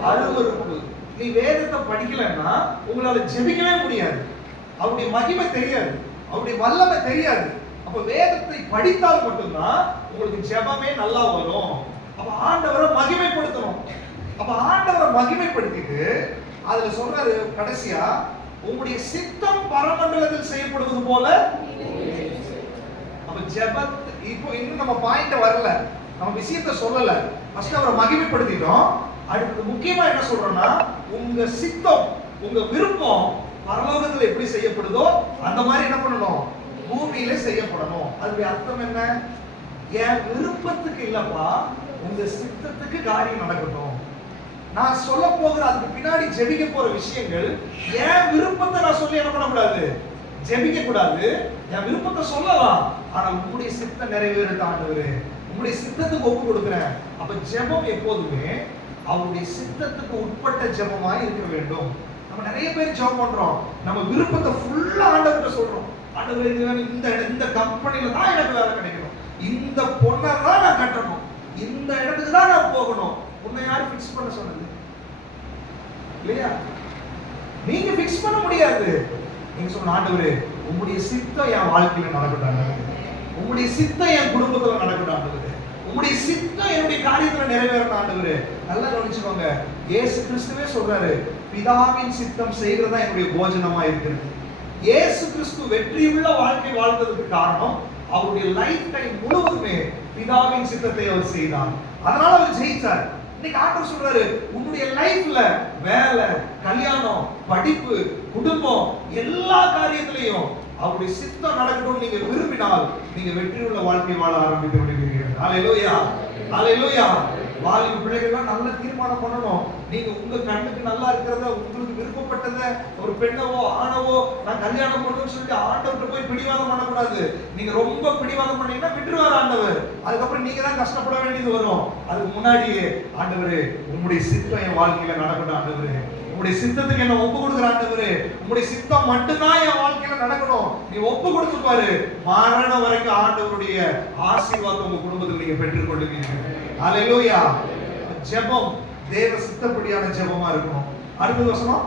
அருவருப்பு. நீ வேதத்தை படிக்கலன்னா உங்களால ஜெபிக்கவே முடியாது. அவருடைய மகிமை தெரியாது, அவருடைய வல்லமை தெரியாது. அப்ப வேதத்தை படித்தால் மட்டும்தான் உங்களுக்கு ஜெபமே நல்லா வரும். அப்ப ஆண்டவரை மகிமைப்படுத்தணும். அப்ப ஆண்டவரை மகிமைப்படுத்திட்டு அதுல சொல்றாரு கடைசியா, உங்களுடைய சித்தம் பரமண்டலத்தில் செய்யப்படுவது போல. அப்ப ஜெபத் இப்போ இன்னும் நம்ம பாயிண்ட் வரல, நம்ம விஷயத்தை சொல்லல. ஃபர்ஸ்ட் அவரை மகிமைப்படுத்திட்டோம். அடுத்து முக்கியமா என்ன சொல்றோம்னா, உங்க சித்தம், உங்க விருப்பம் பரலோகத்துல எப்படி செய்யப்படுதோ அந்த மாதிரி என்ன பண்ணணும்? பூமியில செய்யப்படணும். அதுடைய அர்த்தம் என்ன? என் விருப்பத்துக்கு இல்லப்பா, உங்க சித்தத்துக்கு காரியம் நடக்கட்டும். நான் சொல்ல போகிற அதுக்கு பின்னாடி ஜெபிக்க போற விஷயங்கள் என் விருப்பத்தை நான் சொல்லி என்ன பண்ணக்கூடாது? ஜெபிக்க கூடாது. என் விருப்பத்தை சொல்லலாம், ஆனா உங்களுடைய சித்தம் நிறைவேறட்டும் ஆண்டவரே, உங்களுடைய சித்தத்துக்கு ஒப்பு கொடுக்கிறேன். அப்ப ஜெபம் எப்போதுமே அவருடைய சித்தத்துக்கு உட்பட்ட ஜெபமாய் இருக்க வேண்டும். நம்ம நிறைய பேர் ஜெபம் பண்றோம், நம்ம விருப்பத்தை ஃபுல்லா ஆண்டவர்கிட்ட சொல்றோம். ஆண்டவரே இந்த கம்பெனில தான் எனக்கு வேலை கிடைக்கணும், இந்த பொண்ணை தான் நான் கட்டணும், இந்த இடத்துக்கு தான் நான் போகணும். உன்னை யாரு ஃபிக்ஸ் பண்ண சொன்னது? இல்லையா? நீங்க ஃபிக்ஸ் பண்ண முடியாது. நீங்க சொன்ன ஆண்டவரே உங்களுடைய சித்தம் என் வாழ்க்கையில நடக்கட்டும், உங்களுடைய சித்தம் என் குடும்பத்துல நடக்கட்டும், உங்களுடைய சித்தம் என்னுடைய காரியத்துல நிறைவேறணும் ஆண்டவரே. நல்லா கவனிச்சுக்கோங்க, இயேசு கிறிஸ்துவே சொல்றாரு, பிதாவின் சித்தம் செய்கிறதா என்னுடைய போஜனமா இருக்கிறது. இயேசு கிறிஸ்து வெற்றியுள்ள வாழ்க்கை வாழ்ந்ததுக்கு காரணம் அவருடைய லைஃப் டைம் முழுவதுமே பிதாவின் சித்தத்தை அவர் செய்தார். அதனால அவர் ஜெயிச்சார். இன்னைக்கு ஆண்டவர் சொல்றாரு, உங்களுடைய லைஃப்ல வேலை, கல்யாணம், படிப்பு, குடும்பம் எல்லா காரியத்திலையும் அவருடைய சித்தம் நடக்கணும்னு நீங்க விரும்பினால் நீங்க வெற்றியுள்ள வாழ்க்கை வாழ ஆரம்பித்து விடுவீர்கள். ஹல்லேலூயா, ஹல்லேலூயா. வாலிப பிள்ளைகள்லாம் நல்ல தீர்மானம் பண்ணணும். நீங்க உங்க கண்ணுக்கு நல்லா இருக்கிறத, உங்களுக்கு விருப்பப்பட்டத, ஒரு பெண்ணவோ ஆணவோ நான் கல்யாணம் பண்ணணும்னு சொல்லிட்டு ஆண்டவர்கிட்ட போய் பிடிவாதம் பண்ணக்கூடாது. நீங்க ரொம்ப பிடிவாதம் பண்ணீங்கன்னா விட்டுருவார் ஆண்டவர். அதுக்கப்புறம் நீங்க தான் கஷ்டப்பட வேண்டியது வரும். அதுக்கு முன்னாடியே ஆண்டவரே உங்களுடைய சித்தம் என் வாழ்க்கையில நடக்கணும் ஆண்டவரே, உங்களுடைய சித்தத்துக்கு என்ன ஒப்பு கொடுக்குற ஆண்டவரே, உங்களுடைய சித்தம் மட்டும்தான் என் வாழ்க்கையில நடக்கணும். நீ ஒப்பு கொடுத்து பாரு, மரணம் வரைக்கும் ஆண்டவருடைய ஆசீர்வாதம் உங்க குடும்பத்தில் நீங்க பெற்றுக் கொள்ளுவீங்க. ஹல்லேலூயா. ஜெபம் தேவ சித்தப்படியான ஜெபமா இருக்கணும். அடுத்த வசனம்,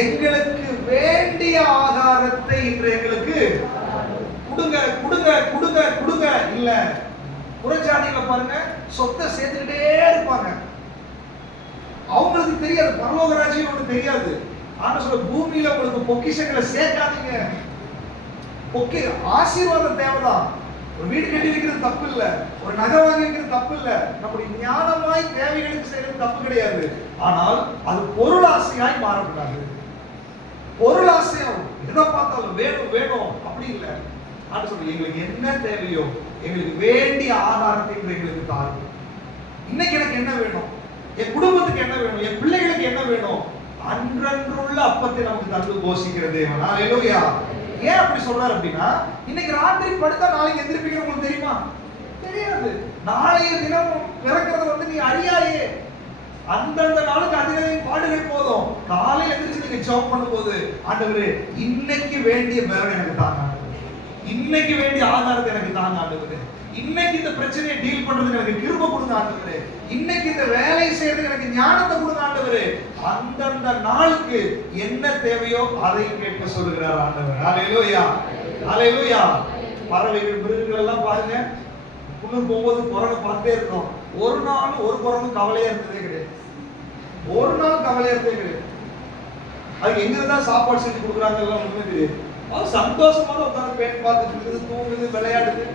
எங்களுக்கு வேண்டிய ஆகாரத்தை இன்று எங்களுக்கு கொடுங்க கொடுங்க கொடுங்க கொடுங்க. இல்ல, புறஜாதிகளை பாருங்க, சொத்தை சேர்த்துக்கிட்டே இருப்பாங்க. அவங்களுக்கு தெரியாது பரலோக ராஜ்யம் ஒன்று தெரியாது. ஆனா சொல்ல, பூமியில உங்களுக்கு பொக்கிஷங்களை சேர்க்காதீங்க. ஆசீர்வாதம் தேவைதான். ஒரு வீடு கட்டி வைக்கிறது தப்பு இல்ல, ஒரு நகை வாங்கி வைக்கிறது தப்பு இல்ல, நம்முடைய ஞானமாய் தேவைகளுக்கு செய்யறது தப்பு கிடையாது. ஆனால் அது பொருளாசையாய் மாறக்கூடாது. பொருளாசையம் எதை பார்த்தாலும் வேணும் வேணும் அப்படி இல்லை. ஆனா சொல்ல, எங்களுக்கு என்ன தேவையோ, எங்களுக்கு வேண்டிய ஆதாரத்தை எங்களுக்கு தாரும். இன்னைக்கு எனக்கு என்ன வேணும், என் குடும்பத்துக்கு என்ன வேணும், என் பிள்ளைகளுக்கு என்ன வேணும், அன்றன்றுள்ள அப்பத்தை நமக்கு தந்து போஷிக்கிற தேவன். ஹalleluya. ஏன் அப்படி சொல்றாரு அப்படின்னா, இன்னைக்கு ராத்திரி படுத்தா நாளைக்கு எந்திரிப்பீங்க உங்களுக்கு தெரியுமா? தெரியாது. நாளைய தினம் பிறக்கிறத நீ அறியாயே. அந்தந்த நாளுக்கு அதிக பாடுகள் போதும். காலையில எந்திரிச்சு நீங்க ஜெபம் பண்ணும்போது, ஆண்டவரே இன்னைக்கு வேண்டிய பலன் எனக்கு தாங்க, இன்னைக்கு வேண்டிய ஆதாரத்தை எனக்கு தாங்க ஆண்டவரே, இன்னைக்கு இந்த பிரச்சனையை டீல் பண்றதுக்கு எனக்கு கிருபை கொடுங்க ஆண்டவரே, இன்னைக்கு இந்த வேலையை செய்யறதுக்கு எனக்கு ஞானத்தை கொடுங்க ஆண்டவரே. அந்தந்த நாளுக்கு என்ன தேவையோ அதை கேட்க சொல்லுகிறார் ஆண்டவர். ஹalleluya, ஹalleluya. பறவைகள், மிருகங்கள் எல்லாம் பாருங்க, குளிர் போகும்போது குரங்கு பார்த்தே இருக்கோம். ஒரு நாள் ஒரு குரங்கு கவலையா இருந்ததே கிடையாது, ஒரு நாள் கவலையா இருந்ததே கிடையாது. அது எங்க இருந்தா சாப்பாடு செஞ்சு கொடுக்குறாங்க எல்லாம் ஒண்ணுமே தெரியாது. அது சந்தோஷமா உட்கார்ந்து பேன் பார்த்துட்டு இருக்குது, தூங்குது, விளையாடுது.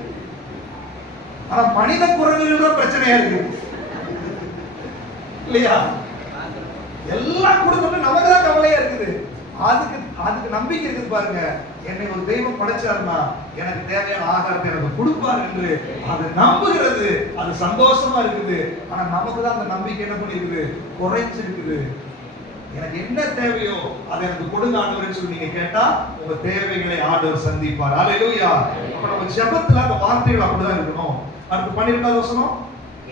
ஆனா மனித குரங்குகள் தான் பிரச்சனையா இருக்கு இல்லையா? எல்லாம் கொடுக்கணும், நமக்கு தான் கவலையா இருக்குது. அதுக்கு நம்பிக்கை இருக்குது பாருங்க, என்னை ஒரு தெய்வம் படைச்சாருன்னா எனக்கு தேவையான ஆகாரத்தை எனக்கு கொடுப்பார் என்று அது நம்புகிறது. அது சந்தோஷமா இருக்குது. ஆனா நமக்கு தான் அந்த நம்பிக்கை என்ன பண்ணிருக்குது, குறைஞ்சிருக்குது. எனக்கு என்ன தேவையோ அதை எனக்கு கொடுங்க ஆண்டவரேன்னு சொல்லி நீங்க கேட்டா உங்க தேவைகளை ஆண்டவர் சந்திப்பார். ஹalleluya. அப்ப நம்ம ஜெபத்துல அந்த வார்த்தைகள் அப்படிதான் இருக்கணும். அடுத்து 12வது வசனம்,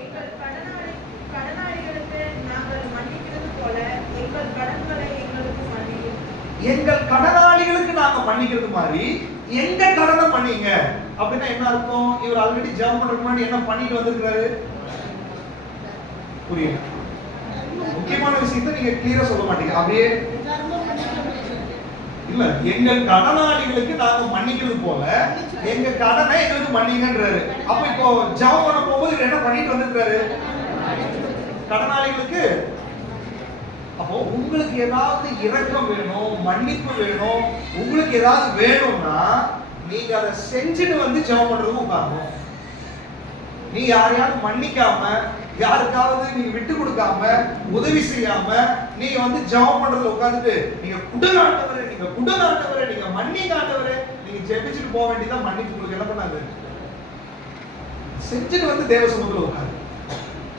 எங்கள் கடனாளிகளுக்கு நாங்கள் மன்னிக்கிறது போல எங்கள் கடன்களை எங்களுக்கு மன்னியும். எங்கள் கடனாளிகளுக்கு நாங்க மன்னிக்கிறது மாதிரி எங்க கடனை மன்னிங்க. அப்படின்னா என்ன அர்த்தம்? இவர் ஆல்ரெடி ஜெபம் பண்றதுக்கு முன்னாடி என்ன பண்ணிட்டு வந்திருக்காரு புரியல. முக்கியமான விஷயத்தை நீங்க கிளியரா சொல்ல மாட்டீங்க. அப்படியே இல்ல, எங்கள் கடனாளிகளுக்கு நாங்க மன்னிக்கிறது போல எங்க கடனை எங்களுக்கு மன்னிங்கன்றாரு. அப்ப இப்போ ஜெபம் பண்ண போகும்போது என்ன பண்ணிட்டு வந்திருக்காரு கடனாளிகளுக்கு. அப்போ உங்களுக்கு ஏதாவது இரக்கம் வேணும், மன்னிப்பு வேணும், உங்களுக்கு ஏதாவது வேணும்னா நீங்க அதை செஞ்சுட்டு வந்து ஜெபம் பண்றதும் உட்காரணும். நீ யாரையாவது மன்னிக்காம, யாருக்காவது நீங்க விட்டு கொடுக்காம, உதவி செய்யாம நீங்க வந்து ஜெபம் பண்றதுல உட்கார்ந்துட்டு நீங்க குடுகாண்டவரே, நீங்க குடுகாண்டவரே, நீங்க மன்னிக்காண்டவரே, நீங்க ஜெபிச்சுட்டு போக வேண்டியதான். மன்னிப்பு உங்களுக்கு என்ன பண்ணாது, செஞ்சுட்டு வந்து தேவ சமூகத்துல உட்காரு.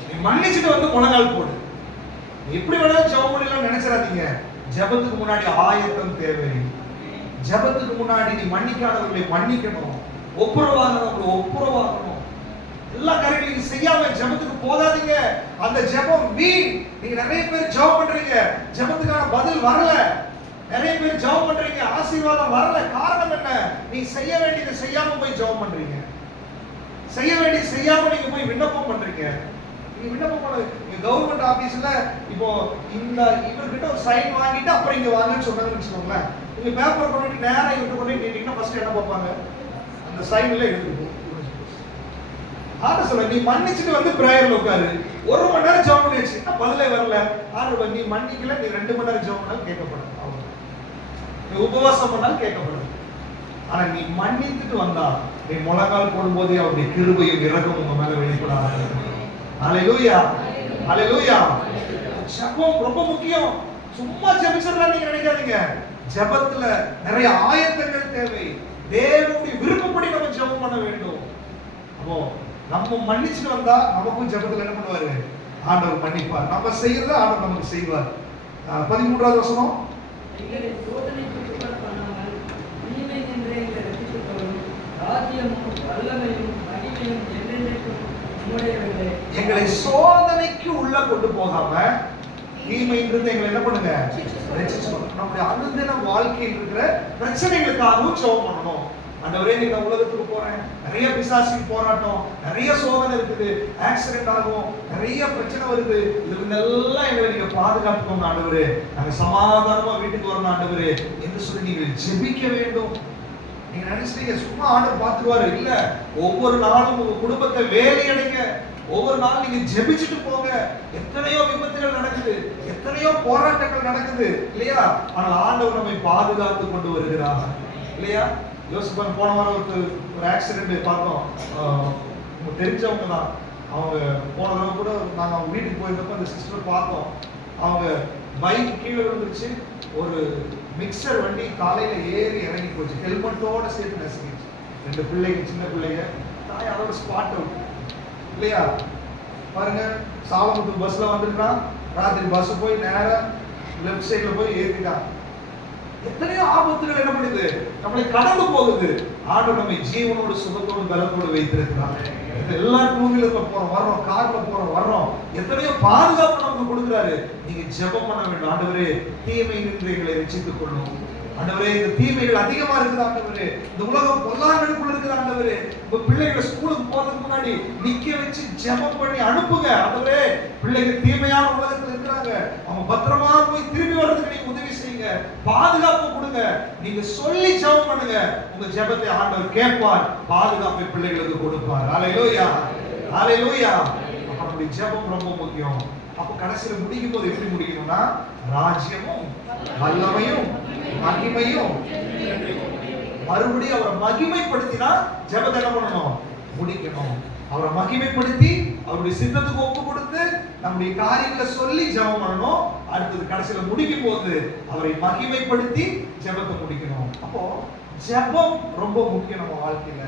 நீ மன்னிச்சுட்டு வந்து முழங்கால் போடு. எப்படி வேணாலும் ஜெபம் பண்ணலாம் நினைச்சிடாதீங்க. ஜெபத்துக்கு முன்னாடி ஆயத்தம் தேவை. ஜெபத்துக்கு முன்னாடி நீ மன்னிக்காதவர்களை மன்னிக்கணும், ஒப்புரவாகிறவங்களை ஒப்புரவாகணும். எல்லா காரியங்களையும் செய்யாம ஜெபத்துக்கு போகாதீங்க. அந்த ஜெபம் வீண். நீங்க நிறைய பேர் ஜெபம் பண்றீங்க, ஜெபத்துக்கான பதில் வரல. நிறைய பேர் ஜெபம் பண்றீங்க, ஆசீர்வாதம் வரல. காரணம் என்ன? நீ செய்ய வேண்டியதை செய்யாம போய் ஜெபம் பண்றீங்க, செய்ய வேண்டியது செய்யாம நீங்க போய் விண்ணப்பம் பண்றீங்க. நீங்க விண்ணப்பம் பண்ண கவர்மெண்ட் ஆபீஸ்ல இப்போ இந்த இவர்கிட்ட ஒரு சைன் வாங்கிட்டு அப்புறம் இங்க வாங்கன்னு சொன்னாங்கன்னு வச்சுக்கோங்களேன். நீங்க பேப்பர் பண்ணிட்டு நேரா இவர்கிட்ட கொண்டு கேட்டீங்கன்னா ஃபர்ஸ்ட் என்ன பார்ப்பாங்க, அந்த சைன்ல எழுதிருக்கும். ஆனா சொல்ல, நீ மன்னிச்சுட்டு வந்து பிரேயர்ல உட்காரு. 1 மணி நேரம் ஜெபம் பண்ணி வச்சு பதிலே வரல. ஆனா நீ மன்னிக்கல, நீ 2 மணி நேரம் ஜெபம் பண்ணாலும் கேட்கப்படும். நீ உபவாசம் பண்ணாலும் கேட்கப்படும். ஆனா நீ மன்னித்துட்டு வந்தா நீ முழங்கால் போடும்போதே அவருடைய கிருபையும் இரக்கமும் உங்க மேல வெளிப்படாது. ஹalleluya, ஹalleluya. ஜெபம் ரொம்ப முக்கியம். சும்மா ஜெபிச்சறதா நீங்க நினைக்காதீங்க. ஜெபத்துல நிறைய ஆயத்தங்கள் தேவை. தேவனுடைய விருப்பப்படி நம்ம ஜெபம் பண்ண வேண்டும். அப்போ நம்ம மன்னிச்சுட்டு வந்தா நமக்கும் ஜெபத்துல என்ன பண்ணுவாரு, ஆண்டவர் மன்னிப்பார். நம்ம செய்யறத ஆண்டவர் நமக்கு செய்வார். 13வது வசனம், எங்களை சோதனைக்கு உட்பட பண்ணாமல் தீமை நின்று எங்களை ரட்சித்துக் கொள்ளும். ராஜ்யமும் வல்லமையும் மகிமையும் என்றென்றைக்கும் உம்முடையவைகளே. எங்களை சோதனைக்கு உள்ள கொண்டு போகாம தீமையிலிருந்து எங்களை என்ன பண்ணுங்க, ரட்சிச்சுக்கணும். நம்முடைய அனுதின வாழ்க்கையில் இருக்கிற பிரச்சனைகளுக்காகவும் ஜெபம் பண்ணணும். ஆண்டவரே, நீங்க உலகத்துக்கு போறேன், நிறைய பிசாசின் போராட்டம், நிறைய சோதனை இருக்குது, ஆக்சிடென்ட் ஆகும், நிறைய பிரச்சனை வருது, இதுல எல்லாம் எங்களை நீங்க பாதுகாத்துக்கோங்க ஆண்டவரே, நாங்க சமாதானமா வீட்டுக்கு வரணும் ஆண்டவரே என்று சொல்லி நீங்கள் ஜெபிக்க வேண்டும். நீங்க நினைச்சீங்க சும்மா ஆண்டவர் பார்த்துருவாரு, இல்ல. ஒவ்வொரு நாளும் உங்க குடும்பத்தை வேலையடைங்க. ஒவ்வொரு நாளும் நீங்க ஜெபிச்சுட்டு போங்க. எத்தனையோ விபத்துகள் நடக்குது, எத்தனையோ போராட்டங்கள் நடக்குது இல்லையா? ஆனால் ஆண்டவர் நம்மை பாதுகாத்து கொண்டு வருகிறார் இல்லையா? யோசிப்பாங்க, போன வாரம் ஒரு ஆக்சிடென்ட் பார்த்தோம். உங்களுக்கு தெரிஞ்சவங்க தான். அவங்க போன தடவை கூட நாங்கள் அவங்க வீட்டுக்கு போயிருந்தப்போ அந்த சிஸ்டர் பார்த்தோம். அவங்க பைக் கீழே விழுந்துருச்சு. ஒரு மிக்சர் வண்டி காலையில ஏறி இறங்கி போச்சு, ஹெல்மெட்டோட சேர்த்து நசுக்கிச்சு. 2 பிள்ளைங்க, சின்ன பிள்ளைங்க. தாய் அதோட ஸ்பாட் அவுட் இல்லையா? பாருங்க, சாலமுத்து பஸ்ல வந்துருக்கான், ராத்திரி பஸ் போய் நேரா லெஃப்ட் சைடுல போய் ஏறிட்டான். எத்தனையோ ஆபத்துகள் என்ன பண்ணுது, நம்மளை கடந்து போகுது. ஆண்டவர் நம்மை ஜீவனோடு சுகத்தோடு பலத்தோடு வைத்திருக்கிறார். எல்லா டூ வீலர்ல போறோம் வர்றோம், கார்ல போறோம் வர்றோம், எத்தனையோ பாதுகாப்பு நமக்கு கொடுக்குறாரு. நீங்க ஜெபம் பண்ண வேண்டும். ஆண்டவரே, தீமை நின்று எங்களை ரட்சித்துக் கொள்ளும். ஆண்டவரே, இந்த தீமைகள் அதிகமா இருக்குது ஆண்டவரே, இந்த உலகம் பொல்லாங்கனுக்குள்ள இருக்குது ஆண்டவரே. உங்க பிள்ளைகளை ஸ்கூலுக்கு போறதுக்கு முன்னாடி நிக்க வச்சு ஜெபம் பண்ணி அனுப்புங்க. ஆண்டவரே, பிள்ளைகள் தீமையான உலகத்துல இருக்கிறாங்க, அவங்க பத்திரமா போய் திரும்பி வர்றதுக்கு நீங்க உதவி செய்யுங்க, பாதுகாப்பு கொடுங்க. நீங்க சொல்லி ஜெபம் பண்ணுங்க, உங்க ஜெபத்தை ஆண்டவர் கேட்பார், பாதுகாப்பை பிள்ளைகளுக்கு கொடுப்பார். ஹalleluya, ஹalleluya. அப்படி ஜெபம் ரொம்ப முக்கியம். அப்ப கடைசியில முடிக்கும் போது எப்படி முடிக்கணும்னா, ராஜ்யமும் வல்லமையும் மகிமையும் மறுபடியும் அவரை மகிமைப்படுத்தினா ஜெபத்தை என்ன பண்ணணும், முடிக்கணும். அவரை மகிமைப்படுத்தி அவருடைய சித்தத்துக்கு ஒப்பு கொடுத்து நம்முடைய காரியங்களை சொல்லி ஜெபம் பண்ணணும். அடுத்தது கடைசியில முடிக்கும் போது அவரை மகிமைப்படுத்தி ஜெபத்தை முடிக்கணும். அப்போ ஜெபம் ரொம்ப முக்கியம் நம்ம வாழ்க்கையில.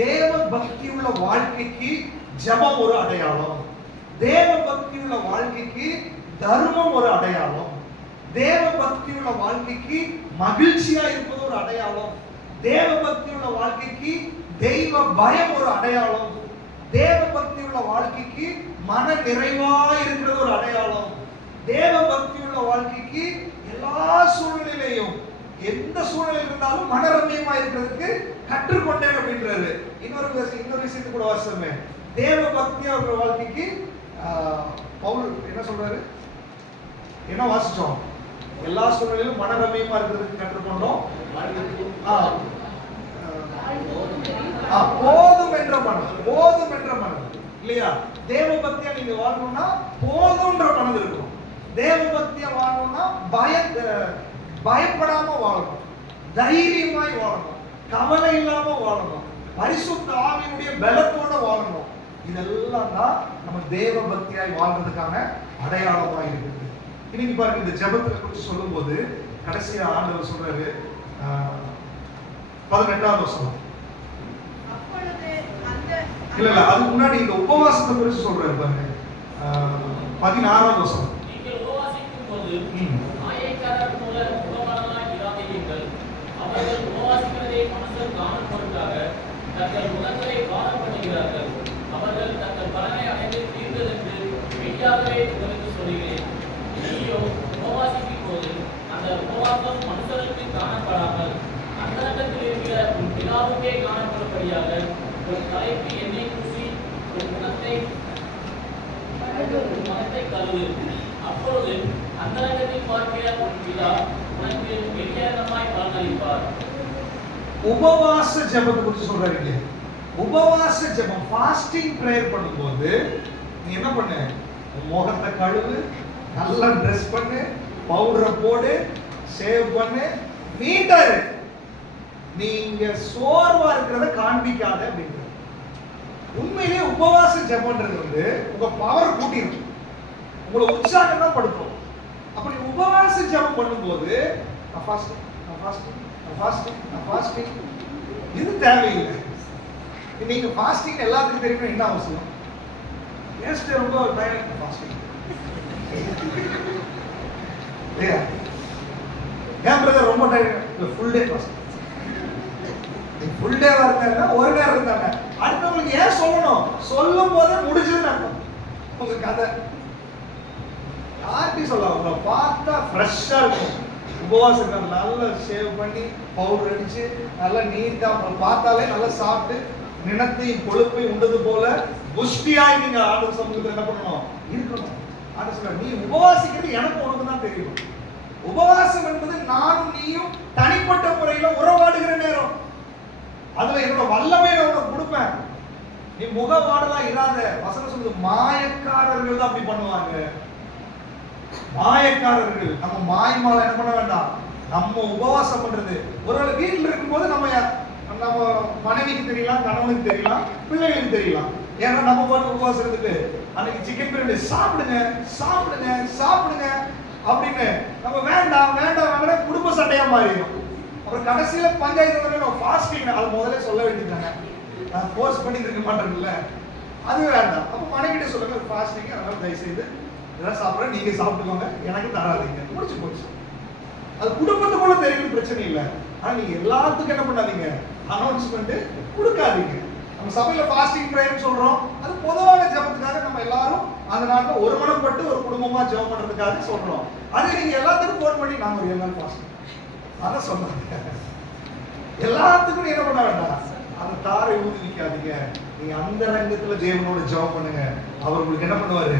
தேவ பக்தி உள்ள வாழ்க்கைக்கு ஜெபம் ஒரு அடையாளம். தேவ பக்தி உள்ள வாழ்க்கைக்கு தர்மம் ஒரு அடையாளம். தேவ பக்தி உள்ள வாழ்க்கைக்கு மகிழ்ச்சியா இருப்பது ஒரு அடையாளம். தேவ பக்தி உள்ள வாழ்க்கைக்கு தெய்வ பயம் ஒரு அடையாளம். தேவ பக்தி உள்ள வாழ்க்கைக்கு மன நிறைவா இருக்கிறது ஒரு அடையாளம். தேவ பக்தி உள்ள வாழ்க்கைக்கு எல்லா சூழ்நிலையிலையும் எந்த சூழ்நிலை இருந்தாலும் மனரம்யமா இருக்கிறதுக்கு கற்றுக்கொண்டேன் அப்படின்றாரு. இன்னொரு விஷயத்துக்கு கூட வாசமே, தேவ பக்தியா இருக்கிற வாழ்க்கைக்கு பவுல் என்ன சொல்றாரு, என்ன வாசிச்சோம், எல்லா சூழ்நிலையிலும் மனரம்யமா இருக்கிறதுக்கு கற்றுக்கொண்டோம். போதும் என்ற மனம், போதும் என்ற மனம் இல்லையா? தேவ பக்தியா நீங்க வாழணும்னா போதும்ன்ற மனம் இருக்கும். தேவ பக்தியா வாழணும்னா பயப்படாம வாழணும், தைரியமாய் வாழணும், கவலை இல்லாம வாழணும், பரிசுத்த ஆவியினுடைய பலத்தோட வாழணும். இதெல்லாம் தான் நம்ம தேவ பக்தியாய் வாழ்றதுக்கான அடையாளமா இருக்குது. இன்னைக்கு பாருங்க, இந்த ஜெபத்தை குறித்து சொல்லும் போது கடைசியா ஆண்டவர் சொல்றாரு, 18வது வசனம். இல்ல அதுக்கு முன்னாடி இந்த உபவாசத்தை குறித்து சொல்றாரு பாருங்க, 16வது வசனம். நீங்கள் உபவாசிக்கும் போது ஆயக்காரர் போல உபவாசமாய் இராதீர்கள். அவர்கள் உபவாசிக்கிறதை மனதில் காணும் பொருட்டாக தங்கள் முகங்களை காணப்படுகிறார்கள். அவர்கள் தங்கள் பலனை அடைந்து தீர்ந்ததென்று மெய்யாகவே உங்களுக்கு சொல்கிறேன். நீயோ உபவாசிக்கும் போது அந்த உபவாசம் மனுஷருக்கு காணப்படாமல் அந்தரங்கத்தில் இருக்கிற உன் பிதாவுக்கே காணப்படும்படியாக உன் தலைக்கு எண்ணெய் பூசி உன் முகத்தை கழுவு. அப்பொழுது அந்தரங்கத்தில் பார்க்கிற உன் பிதா உனக்கு வெளியரங்கமாய் பலனளிப்பார். உபவாச ஜெபத்தை குறித்து சொல்றாரு. உபவாச ஜெபம், ஃபாஸ்டிங் பிரேயர் பண்ணும்போது நீ என்ன பண்ணு, முகத்தை கழுவு, நல்லா ட்ரெஸ் பண்ணு, பவுடரை போடு, சேவ் பண்ணு, நீட்டா இரு. நீங்க சோர்வா இருக்கிறத காண்பிக்காத அப்படின்றது. உண்மையிலேயே உபவாச ஜெபம்ன்றது உங்க பவர் கூட்டிடும், உங்களை உற்சாகம் தான் படுத்தும். அப்படி உபவாச ஜெபம் பண்ணும்போது இது தேவையில்லை. நீங்க ஃபாஸ்டிங் எல்லாத்துக்கும் தெரியும், என்ன அவசியம்? ஏஸ்ட் ரொம்ப டைரக்ட் ஃபாஸ்டிங் இல்லையா? ஏன் பிரதர் ரொம்ப direct? Full day fasting. Full day இருந்தாங்க, ஒரு நேரம் இருந்தாங்க. அடுத்தவங்களுக்கு ஏன் சொல்லணும்? சொல்லும் போதே முடிஞ்சதுன்னு அர்த்தம். உங்க கதை யார்ட்டி சொல்ல, உங்களை பார்த்தா ஃப்ரெஷ்ஷா இருக்கும். உபவாசம் நல்லா சேவ் பண்ணி பவுடர் அடிச்சு நல்லா நீட்டா உங்களை பார்த்தாலே நல்லா சாப்பிட்டு நினத்தையும் கொழுப்பை உண்டது போல புஷ்டியாய் நீங்க ஆண்டவர் சமூகத்தில் என்ன பண்ணணும், இருக்கணும். ஆண்டவர் சொல்ற, நீ உபவாசிக்கிறது எனக்கு உனக்கு தான் தெரியும். உபவாசம் என்பது நானும் நீயும் தனிப்பட்ட முறையில உறவாடுகிற நேரம். அதுல என்னோட வல்லமை உனக்கு கொடுப்பேன். நீ முகவாடலா இராத. வசனம் சொல்லுது, மாயக்காரர்கள் தான் அப்படி பண்ணுவாங்க. மாயக்காரர்கள். நம்ம மாயமால என்ன பண்ண வேண்டாம். நம்ம உபவாசம் பண்றது ஒருவேளை வீட்டில் இருக்கும்போது நம்ம மனைவிக்கு தெரியலாம், கணவனுக்கு தெரியலாம், பிள்ளைகளுக்கு தெரியலாம். ஏன்னா நம்ம பாட்டு உபவாசம் இருந்துட்டு அன்னைக்கு சிக்கன் பிரியாணி சாப்பிடுங்க சாப்பிடுங்க சாப்பிடுங்க அப்படின்னு நம்ம வேண்டாம் வேண்டாம் வேண்டாம் குடும்ப சண்டையா மாறிடும். அப்புறம் கடைசியில பஞ்சாயத்து ஃபாஸ்டிங் அது முதல்ல சொல்ல வேண்டியதாங்க. நான் ஃபோர்ஸ் பண்ணி இருக்க மாட்டேன்ல. அது வேண்டாம். அப்ப மனைவிட்ட சொல்லுங்க ஃபாஸ்டிங், அதனால தயவு செய்து இதெல்லாம் சாப்பிட்றேன், நீங்க சாப்பிட்டுக்கோங்க, எனக்கு தராதீங்க, முடிச்சு போச்சு. அது குடும்பத்துக்குள்ள தெரியும், பிரச்சனை இல்லை. ஆனா நீங்க எல்லாத்துக்கும் என்ன பண்ணாதீங்க, அனௌன்ஸ்மெண்ட் கொடுக்காதீங்க. நம்ம சபையில ஃபாஸ்டிங் ப்ரேயர் சொல்றோம், அது பொதுவான ஜெபத்துக்காக நம்ம எல்லாரும் அந்த நாள்ல ஒரு மனப்பட்டு ஒரு குடும்பமா ஜெபம் பண்றதுக்காக சொல்றோம். அது நீங்க எல்லாத்துக்கும் ஃபோன் பண்ணி நாங்க ஒரு 7 நாள் ஃபாஸ்டிங் அதான் சொன்னாங்க. எல்லாத்துக்கும் நீ என்ன பண்ண வேண்டாம், அந்த தாரை ஊதிக்காதீங்க. நீங்க அந்த ரங்கத்துல தேவனோட ஜெபம் பண்ணுங்க. அவர் உங்களுக்கு என்ன பண்ணுவாரு,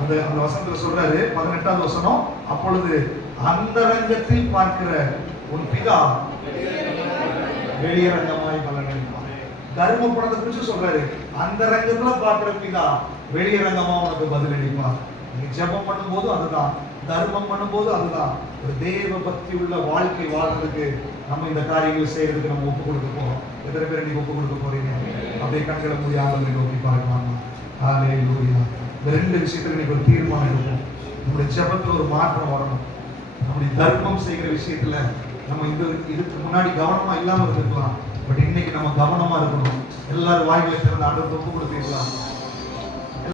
அந்த அந்த வசனத்துல சொல்றாரு 18வது வசனம், அப்பொழுது அந்த ரங்கத்தில் பார்க்கிற உன் பிதா வெளியரங்கமாய் பலனளிப்பார். தர்ம பணத்தை குறிச்சு சொல்றாரு, அந்த ரங்கத்துல பார்க்கிற பிதா வெளியரங்கமா உனக்கு பதிலளிப்பார். நீங்க ஜெபம் பண்ணும்போது அதுதான், தர்மம் பண்ணும்போது அதுதான். ஒரு தேவ பக்தி உள்ள வாழ்க்கை வாழ்றதுக்கு நம்ம இந்த காரியங்கள் செய்யறதுக்கு நம்ம ஒப்பு கொடுக்க போறோம். எத்தனை பேர் நீங்க ஒப்பு கொடுக்க போறீங்க? அப்படியே கண்களை மூடி ஆண்டவரை நோக்கி பார்க்கலாம். ஹல்லேலூயா. இந்த 2 விஷயத்துல நீங்க ஒரு தீர்மானம் எடுப்போம். நம்முடைய ஜெபத்துல ஒரு மாற்றம் வரணும். நம்முடைய தர்மம் செய்கிற விஷயத்துல நம்ம இதுக்கு முன்னாடி கவனமா இல்லாம இருந்திருக்கலாம். பட் இன்னைக்கு நம்ம கவனமா இருக்கணும். எல்லாரும் வாய்களை திறந்து ஆண்டவருக்கு ஒப்பு கொடுத்துக்கலாம்.